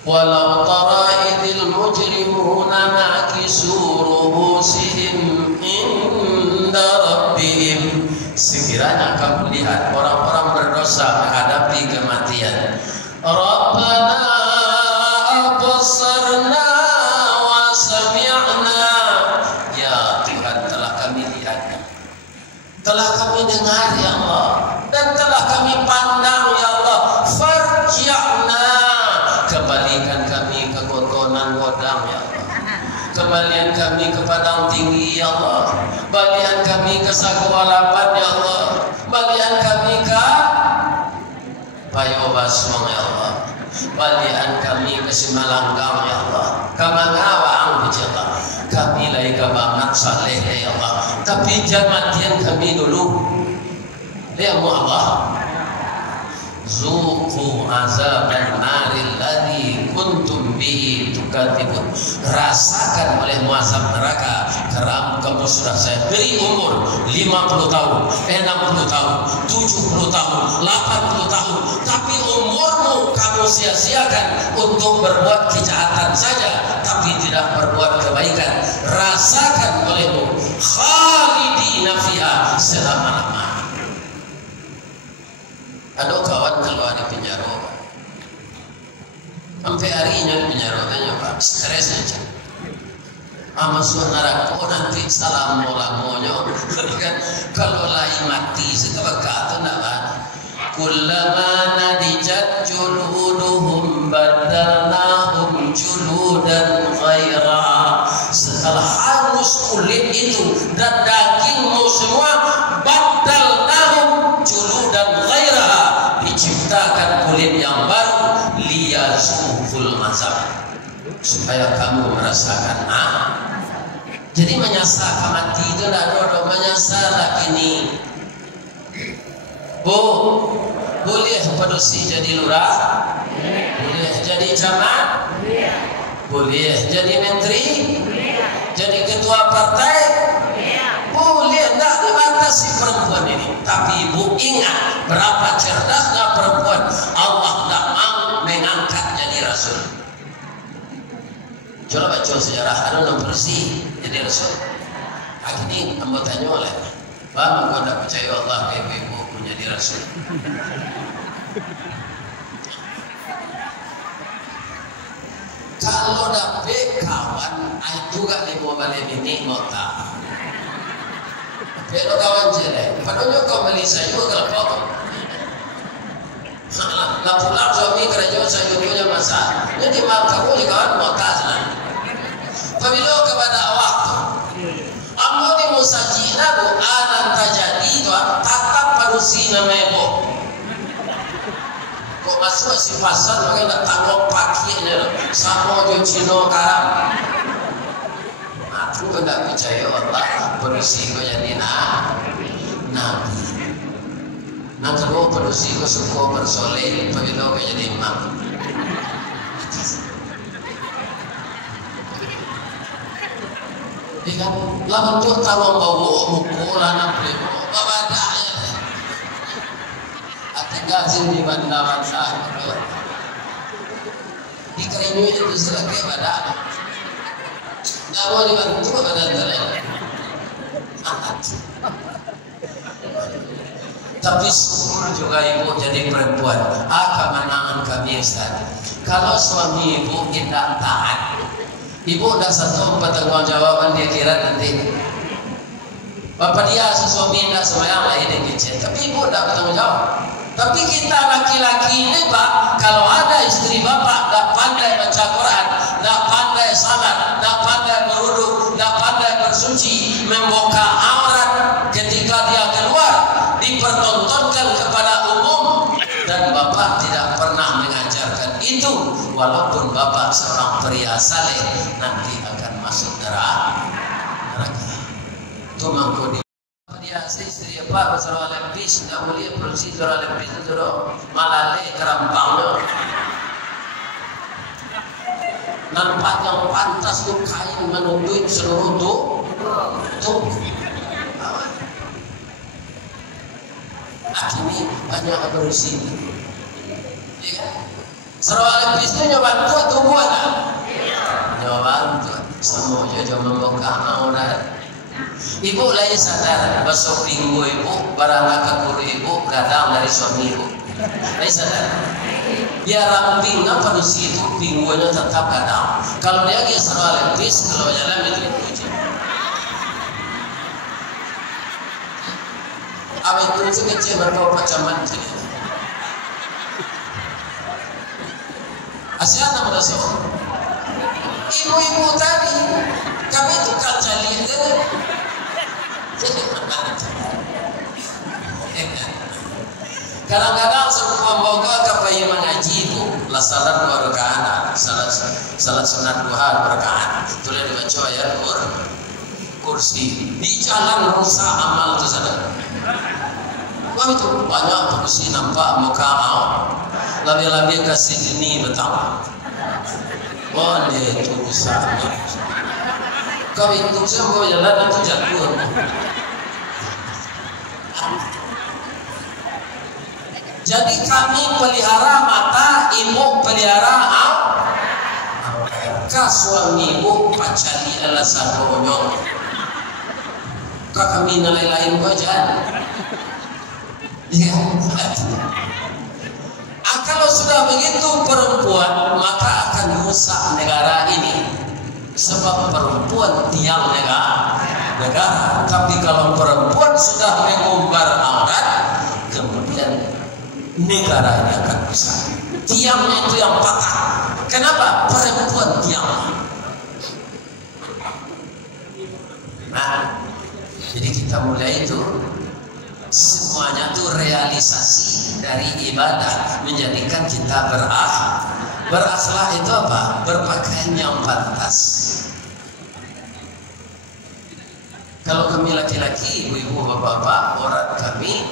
Walau tara idil mujrimuna nakisu ruhusihim inda rabbihim. Sekiranya kamu melihat orang-orang berdosa menghadapi kematian. Rabbana absarna wa sami'na. Ya Tuhan, telah kami lihat, telah kami dengar ya Allah, dan telah kami pandang ya Allah. Farji'na, kembalikan kami ke kotonan godam ya Allah. kembalian kami ke padang tinggi ya Allah, balian kami ke Sagualapan ya Allah, balian kami ke Payo Baswang ya Allah, balian kami ke Simalanggang ya Allah, Kamangawang ya Allah. Kami lagi banget saleh ya Allah, tapi jangan matian kami dulu ya Allah. Zuqu azaban naril ladzi kuntum bihi tukadzibun. Rasakan olehmu azab neraka karena kamu sudah saya beri umur 50 tahun, 60 tahun, 70 tahun, 80 tahun, tapi umurmu kamu sia-siakan untuk berbuat kejahatan saja, tapi tidak berbuat kebaikan. Rasakan olehmu khalidina fiha selama-lamanya. Ada kawan keluar di penjara, sampai harinya di penjara tanya Pak, stres aja. Masuk neraka nanti salam mola-monya, kan? Kalau lain mati setelah kata nak. Kullama nadijat juluduhum badalnahum juludan ghaira. Setelah hangus kulit itu dan dagingmu semua, badalnahum juludan ghaira, diciptakan kulit yang baru, liyazuqul azab, supaya kamu merasakan Jadi menyasar mati itu tidak ada menyasar lagi ini. Boleh pedusi jadi lurah, boleh jadi camat, boleh jadi menteri, jadi ketua partai, boleh. Tidak dibatasi perempuan ini. Tapi ibu ingat berapa cerdasnya perempuan. Allah tidak mau mengangkat jadi rasul. Coba baca sejarah ada orang bersih jadi rasul. Akhirnya anggotanya oleh Pak, engkau tidak percaya Allah ibu-ibu menjadi rasul. Kalau dapat kawan, juga ibu balik ini ngota. Kalau kawan jelek, padahal kau beli sayur kalau kau. Lah pulang suami kerja sayurnya masak. Jadi kamu ni kawan ngota sana. Pabilo kepada waktu. Amo ni musajina bu anan tajadi tu tatap parusi nama ibu. Kok masuk si pasar maka nak tanggung pakinya sama jo Cino karam. Aku tidak percaya Allah parusi ko jadi nabi. Nak kedua parusi ko suko bersoleh pabilo ko jadi imam. Ikan lawan tu tawang bawa mukulan apa ni? Bawa dah ya. Atiga sini bandar sah. Dikerinyu itu selagi badan. Dah boleh bantu badan terlalu. Tapi syukur juga ibu jadi perempuan. Kemenangan kami tadi. Kalau suami ibu tidak taat, ibu dah satu pertanggungjawaban dia kira nanti. Bapak dia suami tidak semayang lain yang kecil, tapi ibu tidak bertanggung jawab. Tapi kita laki-laki ini Pak, kalau ada istri bapak tidak pandai baca Quran, tidak pandai salat, tidak pandai berwudu, tidak pandai bersuci, membuka aurat ketika dia keluar, dipertontonkan kepada umum, dan bapak tidak pernah mengajarkan itu, walaupun bapak seorang pria saleh, nanti akan masuk neraka. Itu mangkodi. Dia istri apa pasal lepis, tidak boleh produksi suara lepis itu loh, malah le kerampangnya. Nampak yang pantas tu kain menutup seluruh tu. Akhirnya banyak berusi. Suara lepis itu nyoba tu buat tak? Nyoba tu, semua jauh membuka aurat. Ibu lain sadar besok minggu ibu barang kakuru ibu gadang dari suami ibu. Lain sadar. Dia ramping apa dosi itu minggunya tetap gadang. Kalau dia lagi salah lepis kalau jalan itu puji. Apa itu kecil berapa pacaman sini. Asyik nama dasar. ibu-ibu tadi kami itu kaca lihat kadang-kadang sebelum membawa kapai mengaji itu lah salat 2 rakaat salat sunat 2 rakaat itulah dibaca ayat kursi di jalan rusak amal itu saudara. Wah itu banyak kursi nampak muka lebih-lebih kasih dini betul. Boleh itu rusak. Kau itu semua jalan itu jatuh. Jadi kami pelihara mata, ibu pelihara suami ibu pacali alasan bonyok. Kami nilai lain wajan. Ya. Kalau sudah begitu perempuan maka akan rusak negara ini. Sebab perempuan tiang negara. Tapi kalau perempuan sudah mengumbar aurat, kemudian negara ini akan rusak. Tiangnya itu yang patah. Kenapa? Perempuan tiang. Nah, jadi kita mulai itu semuanya itu realisasi dari ibadah menjadikan kita berakhlak itu apa? Berpakaian yang pantas. Kalau kami laki-laki, ibu-ibu, bapak-bapak, orang kami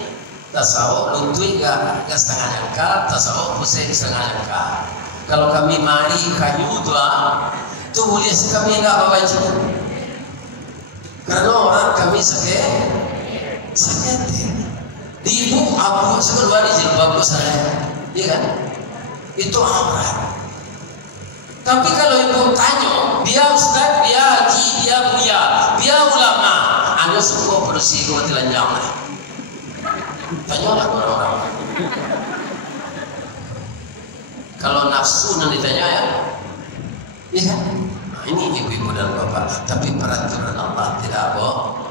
tasawuf luntui gak setengah jangka, tasawuf pusing setengah jangka. Kalau kami mari kayu doa, tu boleh kami enggak bawa baju. Karena orang kami sakit. Ibu aku sebelum di jilbab saya, iya kan? Itu aurat. Tapi kalau ibu tanya, dia ustaz, dia haji, dia buya, dia ulama, anda semua bersih kau telanjang lah. Tanyalah orang-orang. Kalau nafsu nanti ditanya ya, iya kan? Nah, ini ibu-ibu dan bapak. Tapi peraturan Allah tidak bohong.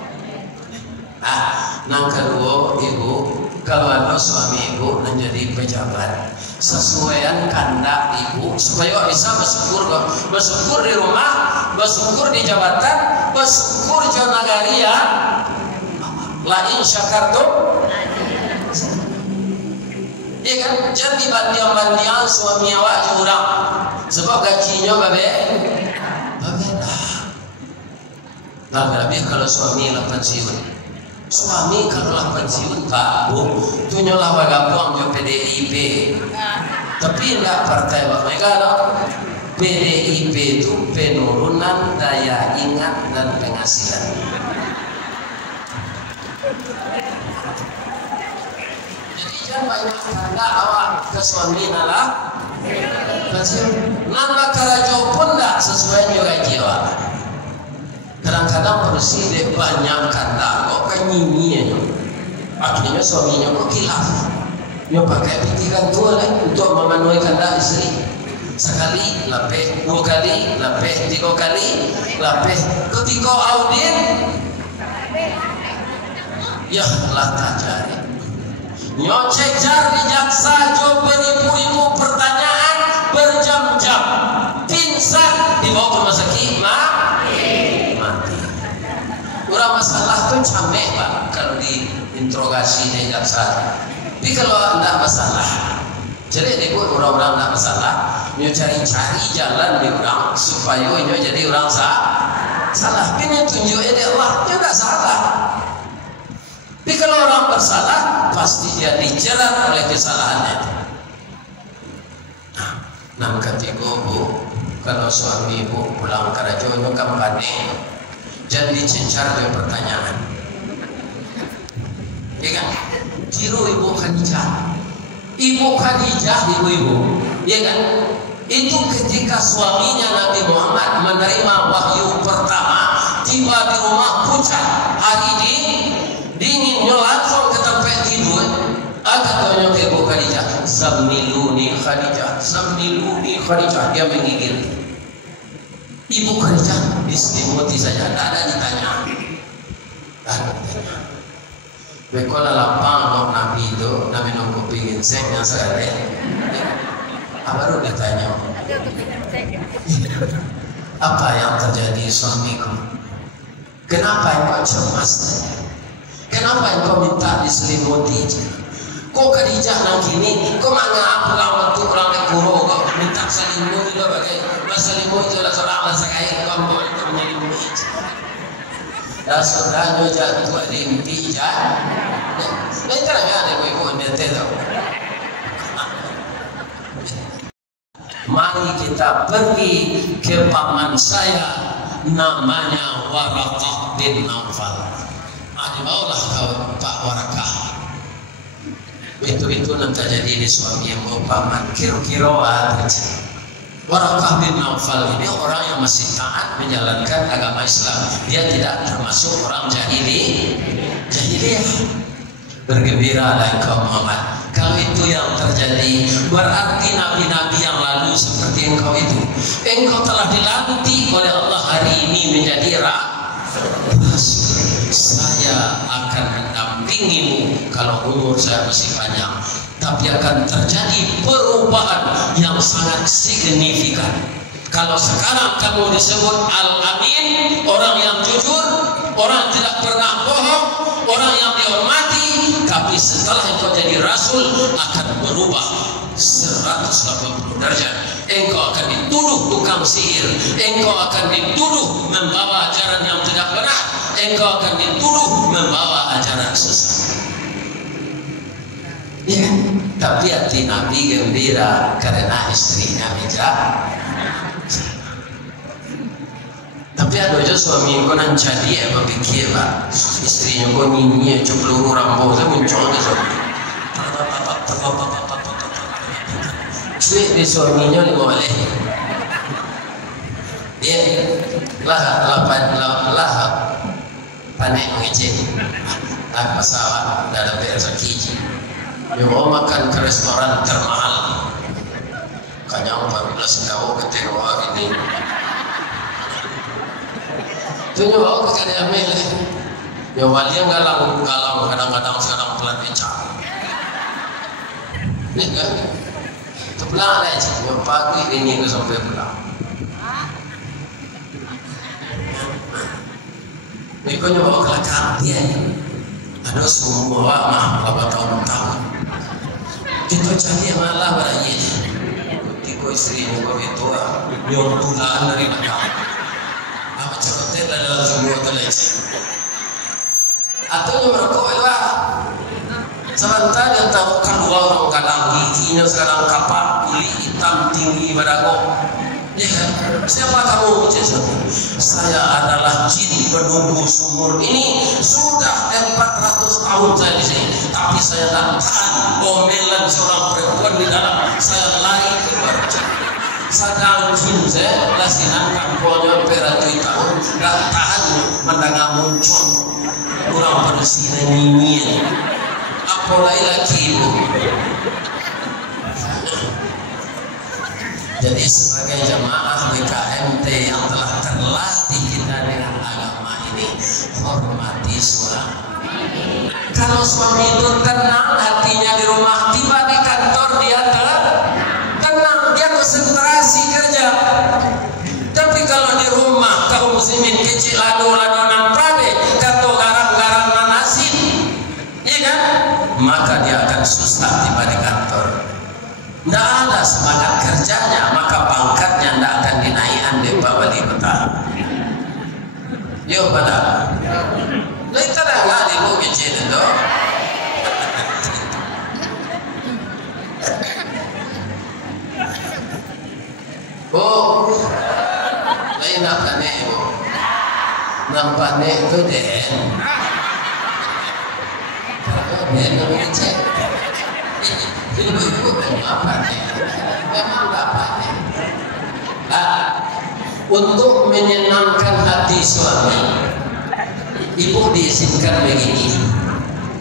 Nang kedua ibu, kalau ada suami ibu menjadi pejabat, sesuaian kandak ibu supaya bisa bersyukur di rumah, bersyukur di jabatan, bersyukur di nagaria. Lain syakartum, iya kan? Jadi bandian suami awak curang, sebab gajinya berbeda. Nah, lebih kalau suami lah pensiun. Suami kalau lah pensiun Pak Bu, tu nyolah bagapong nyo PDIP. Tapi enggak partai mereka loh. PDIP itu penurunan daya ingat dan penghasilan. Jadi jangan banyak karena awak ke suami nalah pensiun. Nambah karajo pun enggak sesuai nyo gaji awak. Kadang-kadang bersih banyak kanda kok kenyinyinya akhirnya suaminya kok kilaf dia pakai pikiran tua untuk memenuhi kanda istri sekali lapeh, 2 kali lapeh, 3 kali lapeh, ketika audit ya lah tak cari nyocek cari jaksa jawab beribu-ribu pertanyaan berjam-jam pingsan dibawa ke rumah sakit orang masalah tu cameh Pak kalau diinterogasi di jaksa. Tapi kalau anda masalah, jadi ibu orang-orang anda masalah, nyo cari-cari jalan di orang supaya nyo jadi orang salah. Ini tunjuk dia Allah juga salah. Tapi kalau orang bersalah, pasti dia dijerat oleh kesalahannya. Nah, ketika bu, kalau suami ibu pulang kerja nyo kampanye. Jangan dicencar dengan pertanyaan. Ya kan? Kira ibu Khadijah. Ibu Khadijah, ibu-ibu. Ya kan? Itu ketika suaminya Nabi Muhammad menerima wahyu pertama, tiba di rumah pucat. Hari ini dinginnya langsung ke tempat tidur. Agak tanya ke ibu Khadijah, Zamiluni Khadijah, Zamiluni Khadijah. Dia menggigil. Ibu Khadijah diselimuti saja, tak ada ditanya. Bekola lapang nok Nabi itu, Nabi nunggu pingin seng yang sekali. Baru ditanya. Apa yang terjadi suamiku? Kenapa engkau cemas? Kenapa engkau minta diselimuti? Kok Khadijah nang kini? Kok mangga pulang waktu orang nekuro kok minta selimut juga bagai selimut jelas orang rasa kayak kamu itu menyelimuti. Dan saudara jatuh di impi jah. Lain cara ada ibu nete tau. Mari kita pergi ke paman saya namanya Waraqah bin Naufal. Dibawalah kau Pak Waraqah. Itu nanti jadi ini suami yang bawa paman kira-kira Waraqah bin Naufal ini orang yang masih taat menjalankan agama Islam. Dia tidak termasuk orang jahiliyah. Bergembiralah engkau Muhammad. Kalau itu yang terjadi, berarti nabi-nabi yang lalu seperti engkau itu, engkau telah dilantik oleh Allah hari ini menjadi rasul. Saya akan mendampingimu kalau umur saya masih panjang, tapi akan terjadi perubahan yang sangat signifikan. Kalau sekarang kamu disebut Al-Amin, orang yang jujur, orang yang tidak pernah bohong, orang yang dihormati, tapi setelah engkau jadi rasul akan berubah 180 derajat. Engkau akan dituduh tukang sihir, engkau akan dituduh membawa ajaran yang tidak benar, engkau akan dituduh membawa ajaran sesat. Ya, tapi hati Nabi gembira karena istrinya bijak. Tapi ada aja suami kau nan jadi apa pikir pak istrinya kau nyinyir cepeluru rambut saya muncul ke suami. Cuy suaminya lima balik. Dia lah panik mengecek. Pesawat dah ada rezeki. Dia mau makan ke restoran termahal. Kanyang 14 tahun ketika ini. Itu nyoba ke kadang mele, nyoba dia galang kadang-kadang sekarang pelan becak, ni kan? Terpelan aja, nyoba pagi ini ke sampai pulang. Ni kau nyoba ke lakar dia, ada semua mah berapa tahun. Kita cari malah berani. Tiko istri nyoba itu, nyoba tulaan dari belakang. Cerotet dalam semua televisi atau merokok lah sebentar dia tahu keluar orang kadang giginya sekarang kapak kulit hitam tinggi badago ya kan siapa kamu bicara saya adalah jin penunggu sumur ini sudah 400 tahun saya di sini tapi saya tak tahan omelan seorang perempuan di dalam saya lari keluar sadang jin saya lasinan kampungnya peratui tahun gak tahan mendengar muncul kurang bersih dan nyinyir apalagi lagi ibu. Jadi sebagai jemaah BKMT yang telah terlatih kita dengan agama ini hormati suami. Kalau suami itu tenang hatinya di rumah, tiba di kantor dia tenang, dia konsentrasi kerja. Tapi kalau di rumah kaum muslimin kecil lado-ladonan pade kato garang-garang nanasin, iya kan? Maka dia akan susah tiba di kantor. Tidak ada semangat kerjanya, maka pangkatnya tidak akan dinaikkan di bawah di betah. Yo pada, lain tak ada nggak di bawah kecil itu. Oh, lain nak panik bu, nampak nek tu den. Den nak kecil. Ibu-ibu memang panik, memang tak panik. Untuk menyenangkan hati suami, ibu diizinkan begini.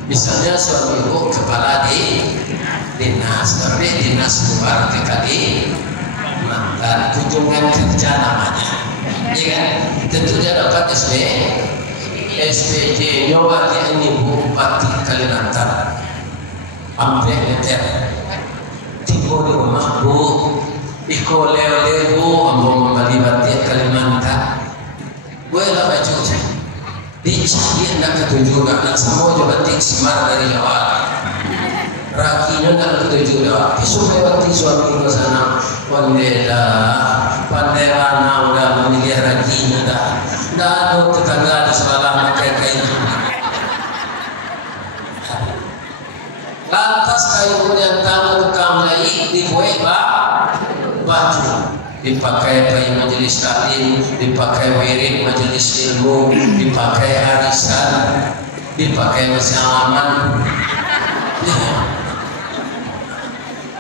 Misalnya suami ibu kepala dinas, tapi dinas luar kali mantan kunjungan kerja namanya, iya kan? Tentu dia dapat SPJ, nyoba dia ini Bupati Kalimantan. Ambil letter tiba di rumah bu Iko leo ambo mbalibati Kalimantan. Gue lah baju dicari nak ketujuh nak semua juga tik semar dari awal. Rakinya nak ketujuh dah. Kisah waktu suami ke sana pandera udah memilih rakinya dah. Dah ada tetangga ada sebelah pakai kain. Lantas kayu yang tangan tukang lagi dibuat baju, dipakai pada majelis taklim, dipakai wirid majelis ilmu, dipakai arisan, dipakai masalaman.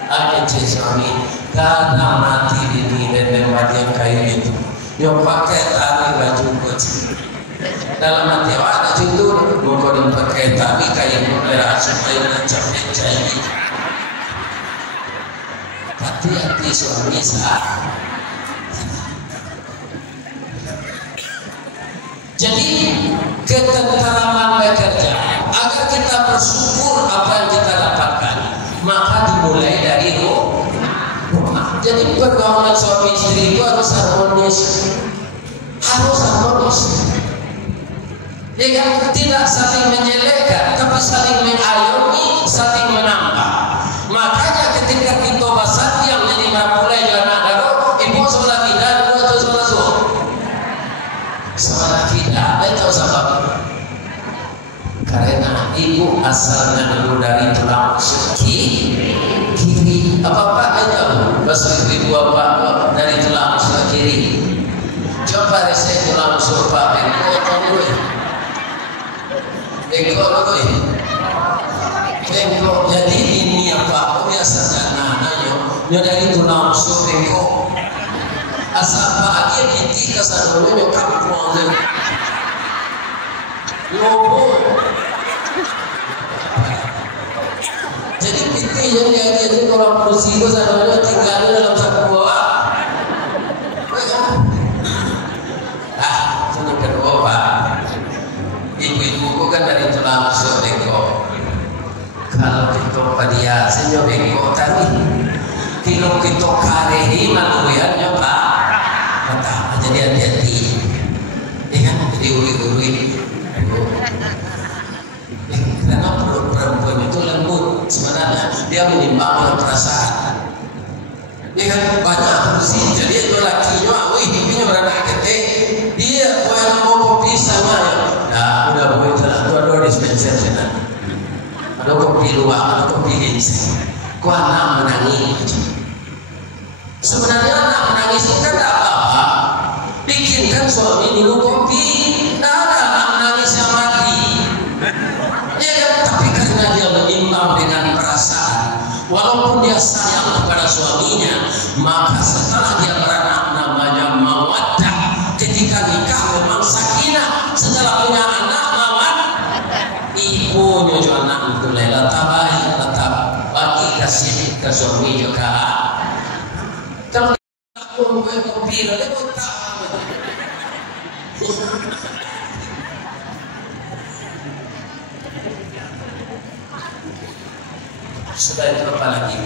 Ada suami kadang mati di dan mati yang kayu itu. Yang pakai tali baju kecil. Dalam hati ada itu mau pakai tali kayu merah supaya mencapai jadi. Hati-hati suami sah. Jadi ketenteraman bekerja agar kita bersyukur apa yang kita dapatkan, maka dimulai dari rumah. Jadi pergaulan suami istri itu harus harmonis, ya kan? Tidak saling menyelekan, tapi saling mengayomi, saling menambah. Makanya ketika kita basat yang jadi mulai anak daro, ibu sebelah kita dulu atau sebelah so? Sebelah kita, itu sebab. Karena ibu asalnya dulu dari tulang rusuk kiri. Apa aja bahasa ibu apa dari tulang rusuk kiri. Coba saya tulang rusuk pak bengkok. Jadi ini apa biasanya nyo dari tulang rusuk bengkok. Asal bahagia binti kesan nyo kampung lobo. Jadi binti yang dia orang kursi itu sana tinggal dalam satu bawah. Senang kedua pak. Ibu-ibu kan dari tulang rusuk bengkok. Kalau kita padia senyo bengkok tadi. Kalau kita karehi maluyannya pak. Pertama jadi hati-hati. Ya kan jadi uri-uri. Karena perempuan itu lembut sebenarnya, dia menimbang perasaan. Ya kan banyak kursi, jadi itu lakinya, hidupnya beranak ketik, dia mau kopi sama ya. Nah udah boleh telah dua dispenser sana. Ada kopi luar, ada kopi ginseng. Kau anak menangis. Sebenarnya anak menangis itu kan tak apa-apa. Bikinkan suami dulu kopi. Nah ada anak menangis yang mati. Ya kan? Tapi karena dia berimbang dengan perasaan, walaupun dia sayang kepada suaminya, maka setelah dia beranak namanya mawaddah. Ketika nikah memang sakinah. Setelah punya anak mawaddah, ibunya juga anak itu tetap bagi kasih ke suami juga. Kalau aku kopi lalu tak. Sudah itu apa lagi?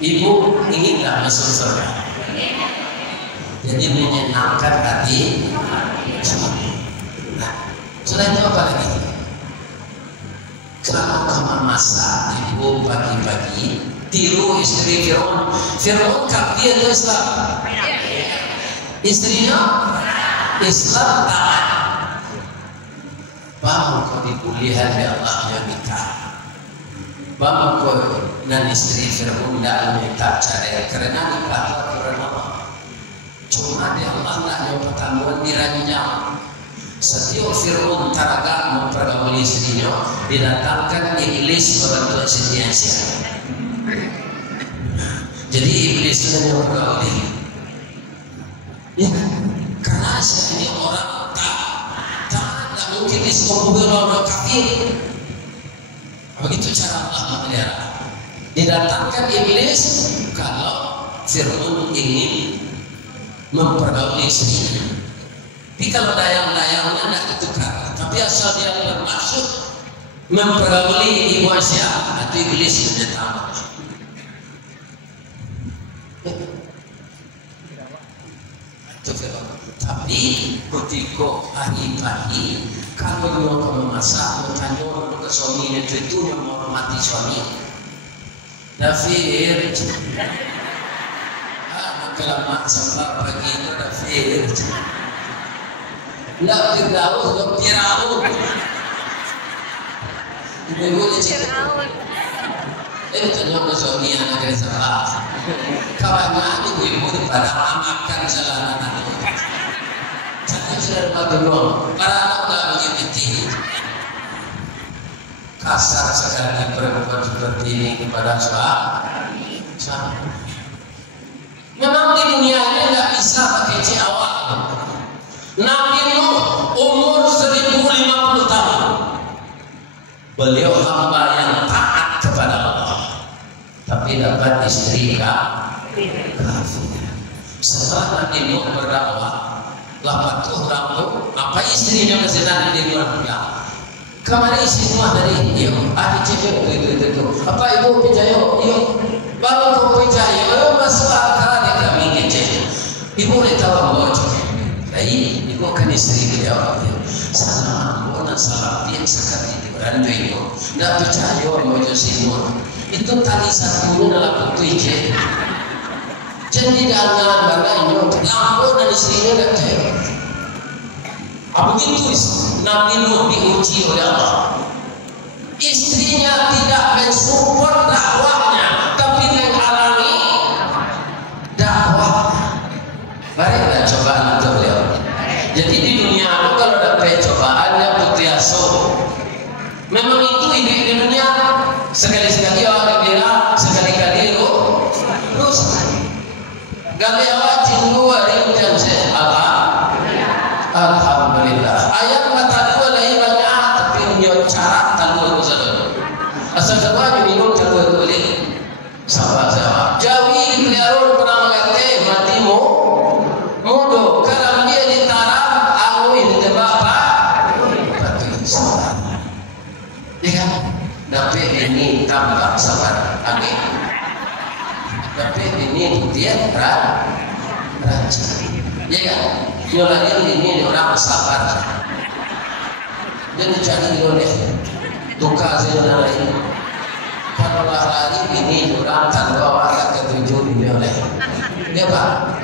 Ibu inginlah masuk surga. Jadi menyenangkan hati. Nah, sudah itu apa lagi? Kalau kamu masak ibu pagi-pagi, tiru istri Fir'aun. Fir'aun kan dia itu Islam. Istrinya Islam taat. Baru kau dipulihan oleh Allah yang nikah. Bapak kau dan istri Fir'aun tidak minta cerai karena nikah karena cuma dia Allah nak yang pertemuan dirancang. Setiap Fir'aun taraga mempergauli istrinya, didatangkan iblis membentuk sindiansia. Jadi iblis itu yang mempergauli. Ya, karena ini orang tak mungkin diskopukan orang kafir. Begitu cara Allah memelihara. Didatangkan iblis kalau Fir'aun ingin mempergauli istrinya. Tapi kalau dayang-dayangnya tidak ditukar, tapi asal dia bermaksud mempergauli ibu Asia, atau iblis yang datang. Tapi ketika pagi-pagi kalau mau memasak, mau tanya ke suaminya itu yang menghormati suami. Dafir, kelamaan sampai pagi itu dafir. Nggak Firdaus, nggak Firaun. Ibu-ibu cek. Tanya ke suami yang ada di sana. Kawannya ibu-ibu pada makan jalanan itu. Jangan sudah berdoa. Para anak nggak begitu. Kasar sekali perempuan seperti ini kepada suami. Memang di dunia ini nggak bisa pakai awal. Nabi Nuh umur 1050 tahun. Beliau hamba yang taat kepada Allah. Tapi dapat istri kafir. Setelah Nabi Nuh berdakwah, lah orang itu apa istrinya masih nanti di luar negara. Kemarin istri semua dari dia, adik cewek itu. Apa ibu percaya? Yuk, baru kau percaya. Baru masuk akal dia kami kecil. Ibu boleh tahu bocor. Jadi ibu kan istri dia. Salah, bukan salah. Dia sekali di beranda itu. Tidak percaya bocor simul. Itu tali satunya dalam bentuk ije. Jadi jangan bangga itu. Ampun dan istrinya tidak percaya. Begitu Nabi Nuh diuji oleh Allah. Istrinya tidak mensupport dakwahnya, tapi mengalami dakwah. Baiklah cobaan untuk beliau. Jadi di dunia itu kalau dapat cobaannya putri asuh. Memang itu ide di dunia. Sekali-sekali orang bilang, sekali-kali rusak. Gali awak cindu hari hujan apa? Alhamdulillah. Ayat mata dua lagi banyak, tapi punya cara tangguh usaha. Asal semua minum tangguh boleh. Sabar. Jawi dipelihara pernah mengatakan matimu mudo. Kalau dia ditaram, aku ini tebak apa? Tapi sabar. Ya kan? Tapi ini tambah sabar. Amin. Tapi ini dia raja. Ya kan? Nyolanya ini orang sabar. Dan jangan oleh duka zina lain. Kalau lari ini orang tanpa agak ketujuh ini oleh dia pak.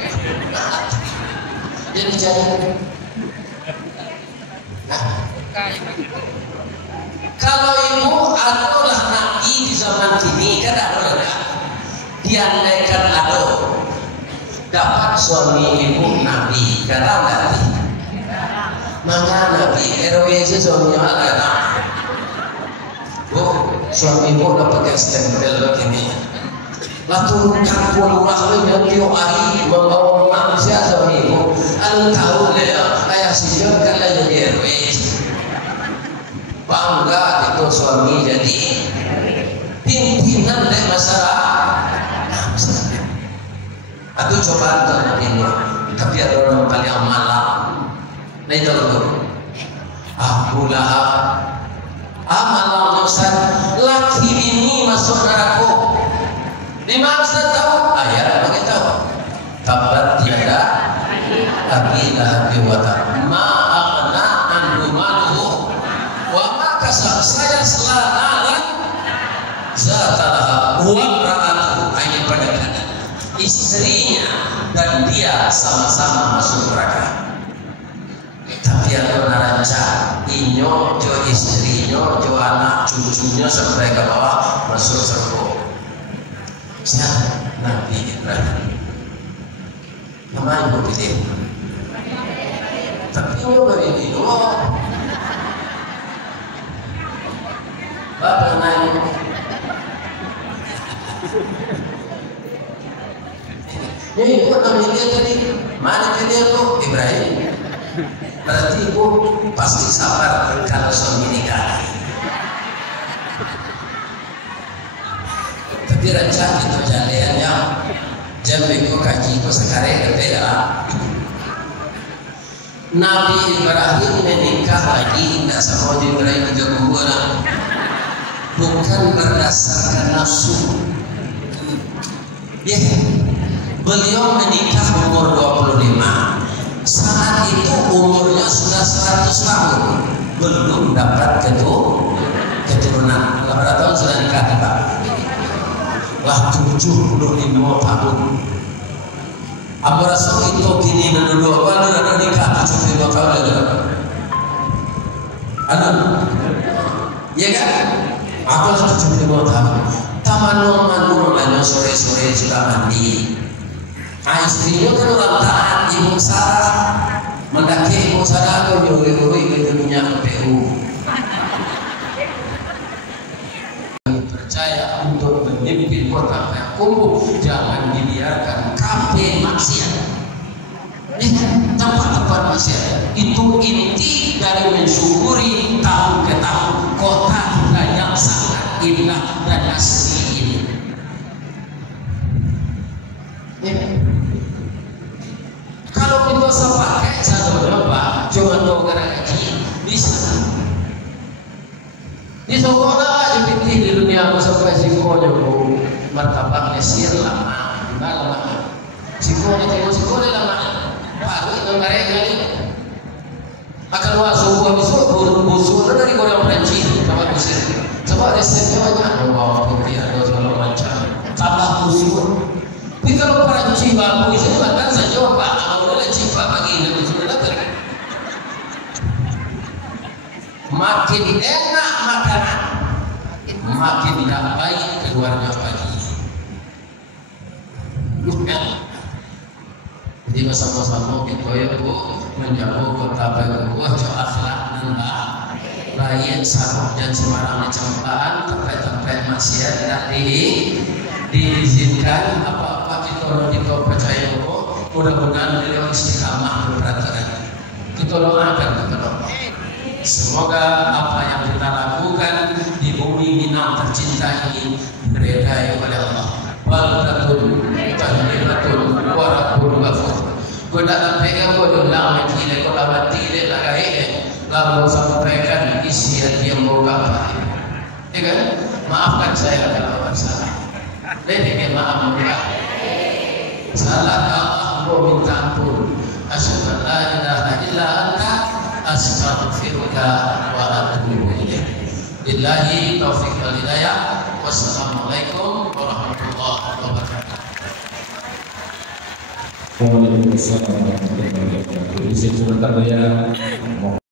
Jadi jangan. Kalau ibu adalah nabi di zaman kini kan ada diandaikan ada. Dapat suami ibu nabi, kata nabi. Mana nabi RW itu suaminya ada. Oh, suami ibu dapat stempel begini. Lalu kampung rumah yang tiap hari membawa manusia suami ibu. Anu tahu dia, ayah sihir kan jadi RW. Bangga itu suami jadi pimpinan dari masyarakat. Aku coba untuk ini, tapi ada orang paling malam. Nah itu loh. Aku lah, malam Ustaz, laki ini masuk neraka. Di mana Ustaz tahu? Ayat bagi tahu. Tabat tiada lagi lahir wata. Ma'akna anhu maluhu wa makasab. Saya selalu zatalah wa ra'atuhu ayat pada istrinya dan dia sama-sama masuk neraka. Tapi ada naraca inyo jo istrinya jo anak cucunya sampai ke bawah masuk surga. Siapa? Nabi Ibrahim. Nama ibu pilih. Tapi ibu begini doang. Bapak naik. Ini ibu namanya tadi mana dia tuh Ibrahim. Berarti ibu pasti sabar kalau suami nikah. Tapi rencana itu jalannya jam itu kaji itu sekarang berbeda. Nabi Ibrahim menikah lagi tidak sama Ibrahim juga kuburan. Bukan berdasarkan nafsu. Ya. Beliau menikah umur 25. Saat itu umurnya sudah 100 tahun, belum dapat keturunan. Berapa tahun sudah nikah Pak? Lah 75 tahun. Abu Rasul itu gini dulu, apa ada nikah 75 tahun ada? Ada? Iya kan? Aku lah 75 tahun. Taman-taman lainnya sore-sore sudah mandi. Istrinya kan orang taat, Ibu Sarah mendaki Ibu Sarah aku nyuri-nyuri ke dunia KPU. Percaya untuk memimpin kota Payakumbuh jangan dibiarkan kafe maksiat. Tempat-tempat maksiat itu inti dari mensyukuri tahun ke tahun kota kita yang sangat indah dan asli ini. Kalau kita pakai satu berapa, cuma dua gaji bisa. Di sekolah aja penting di dunia aku sampai sikonya bu, martabaknya sir lama, enggak lama. Sikonya tengok sikonya lama, baru itu mereka ini. Akan masuk gua busuk dari orang Perancis, sama busuk. Coba resepnya banyak, bawa kopi ada segala macam, tambah busuk. Tapi kalau Perancis bagus itu kan saja pak. Makin enak makanan, makin tidak baik keluarga pagi. Jadi bersama-sama kita ya bu menjaga kota Payakumbuh jauh akhlak nambah lain sarung dan sembarang cempaan tempat-tempat maksiat tidak diizinkan apa-apa kita percaya bu mudah-mudahan beliau istiqamah berperaturan. Kita doakan kepada Allah. Semoga apa yang kita lakukan di bumi Minang tercinta ini diridai oleh Allah. Baldatun tayyibatun wa rabbun ghafur. Kau tak pegang kau dolang mati, kau tak mati le lagai, lalu sampaikan isi hati yang mau apa? Ya kan? Maafkan saya kalau salah. Lebih maaf Allah. Salah Allah mau minta ampun. Asyhadu an la ilaha illa anta astaghfiruka wa atubu ilaik. Billahi taufiq wal hidayah. Wassalamualaikum warahmatullahi wabarakatuh. Waalaikumsalam warahmatullahi wabarakatuh. Sebentar ya.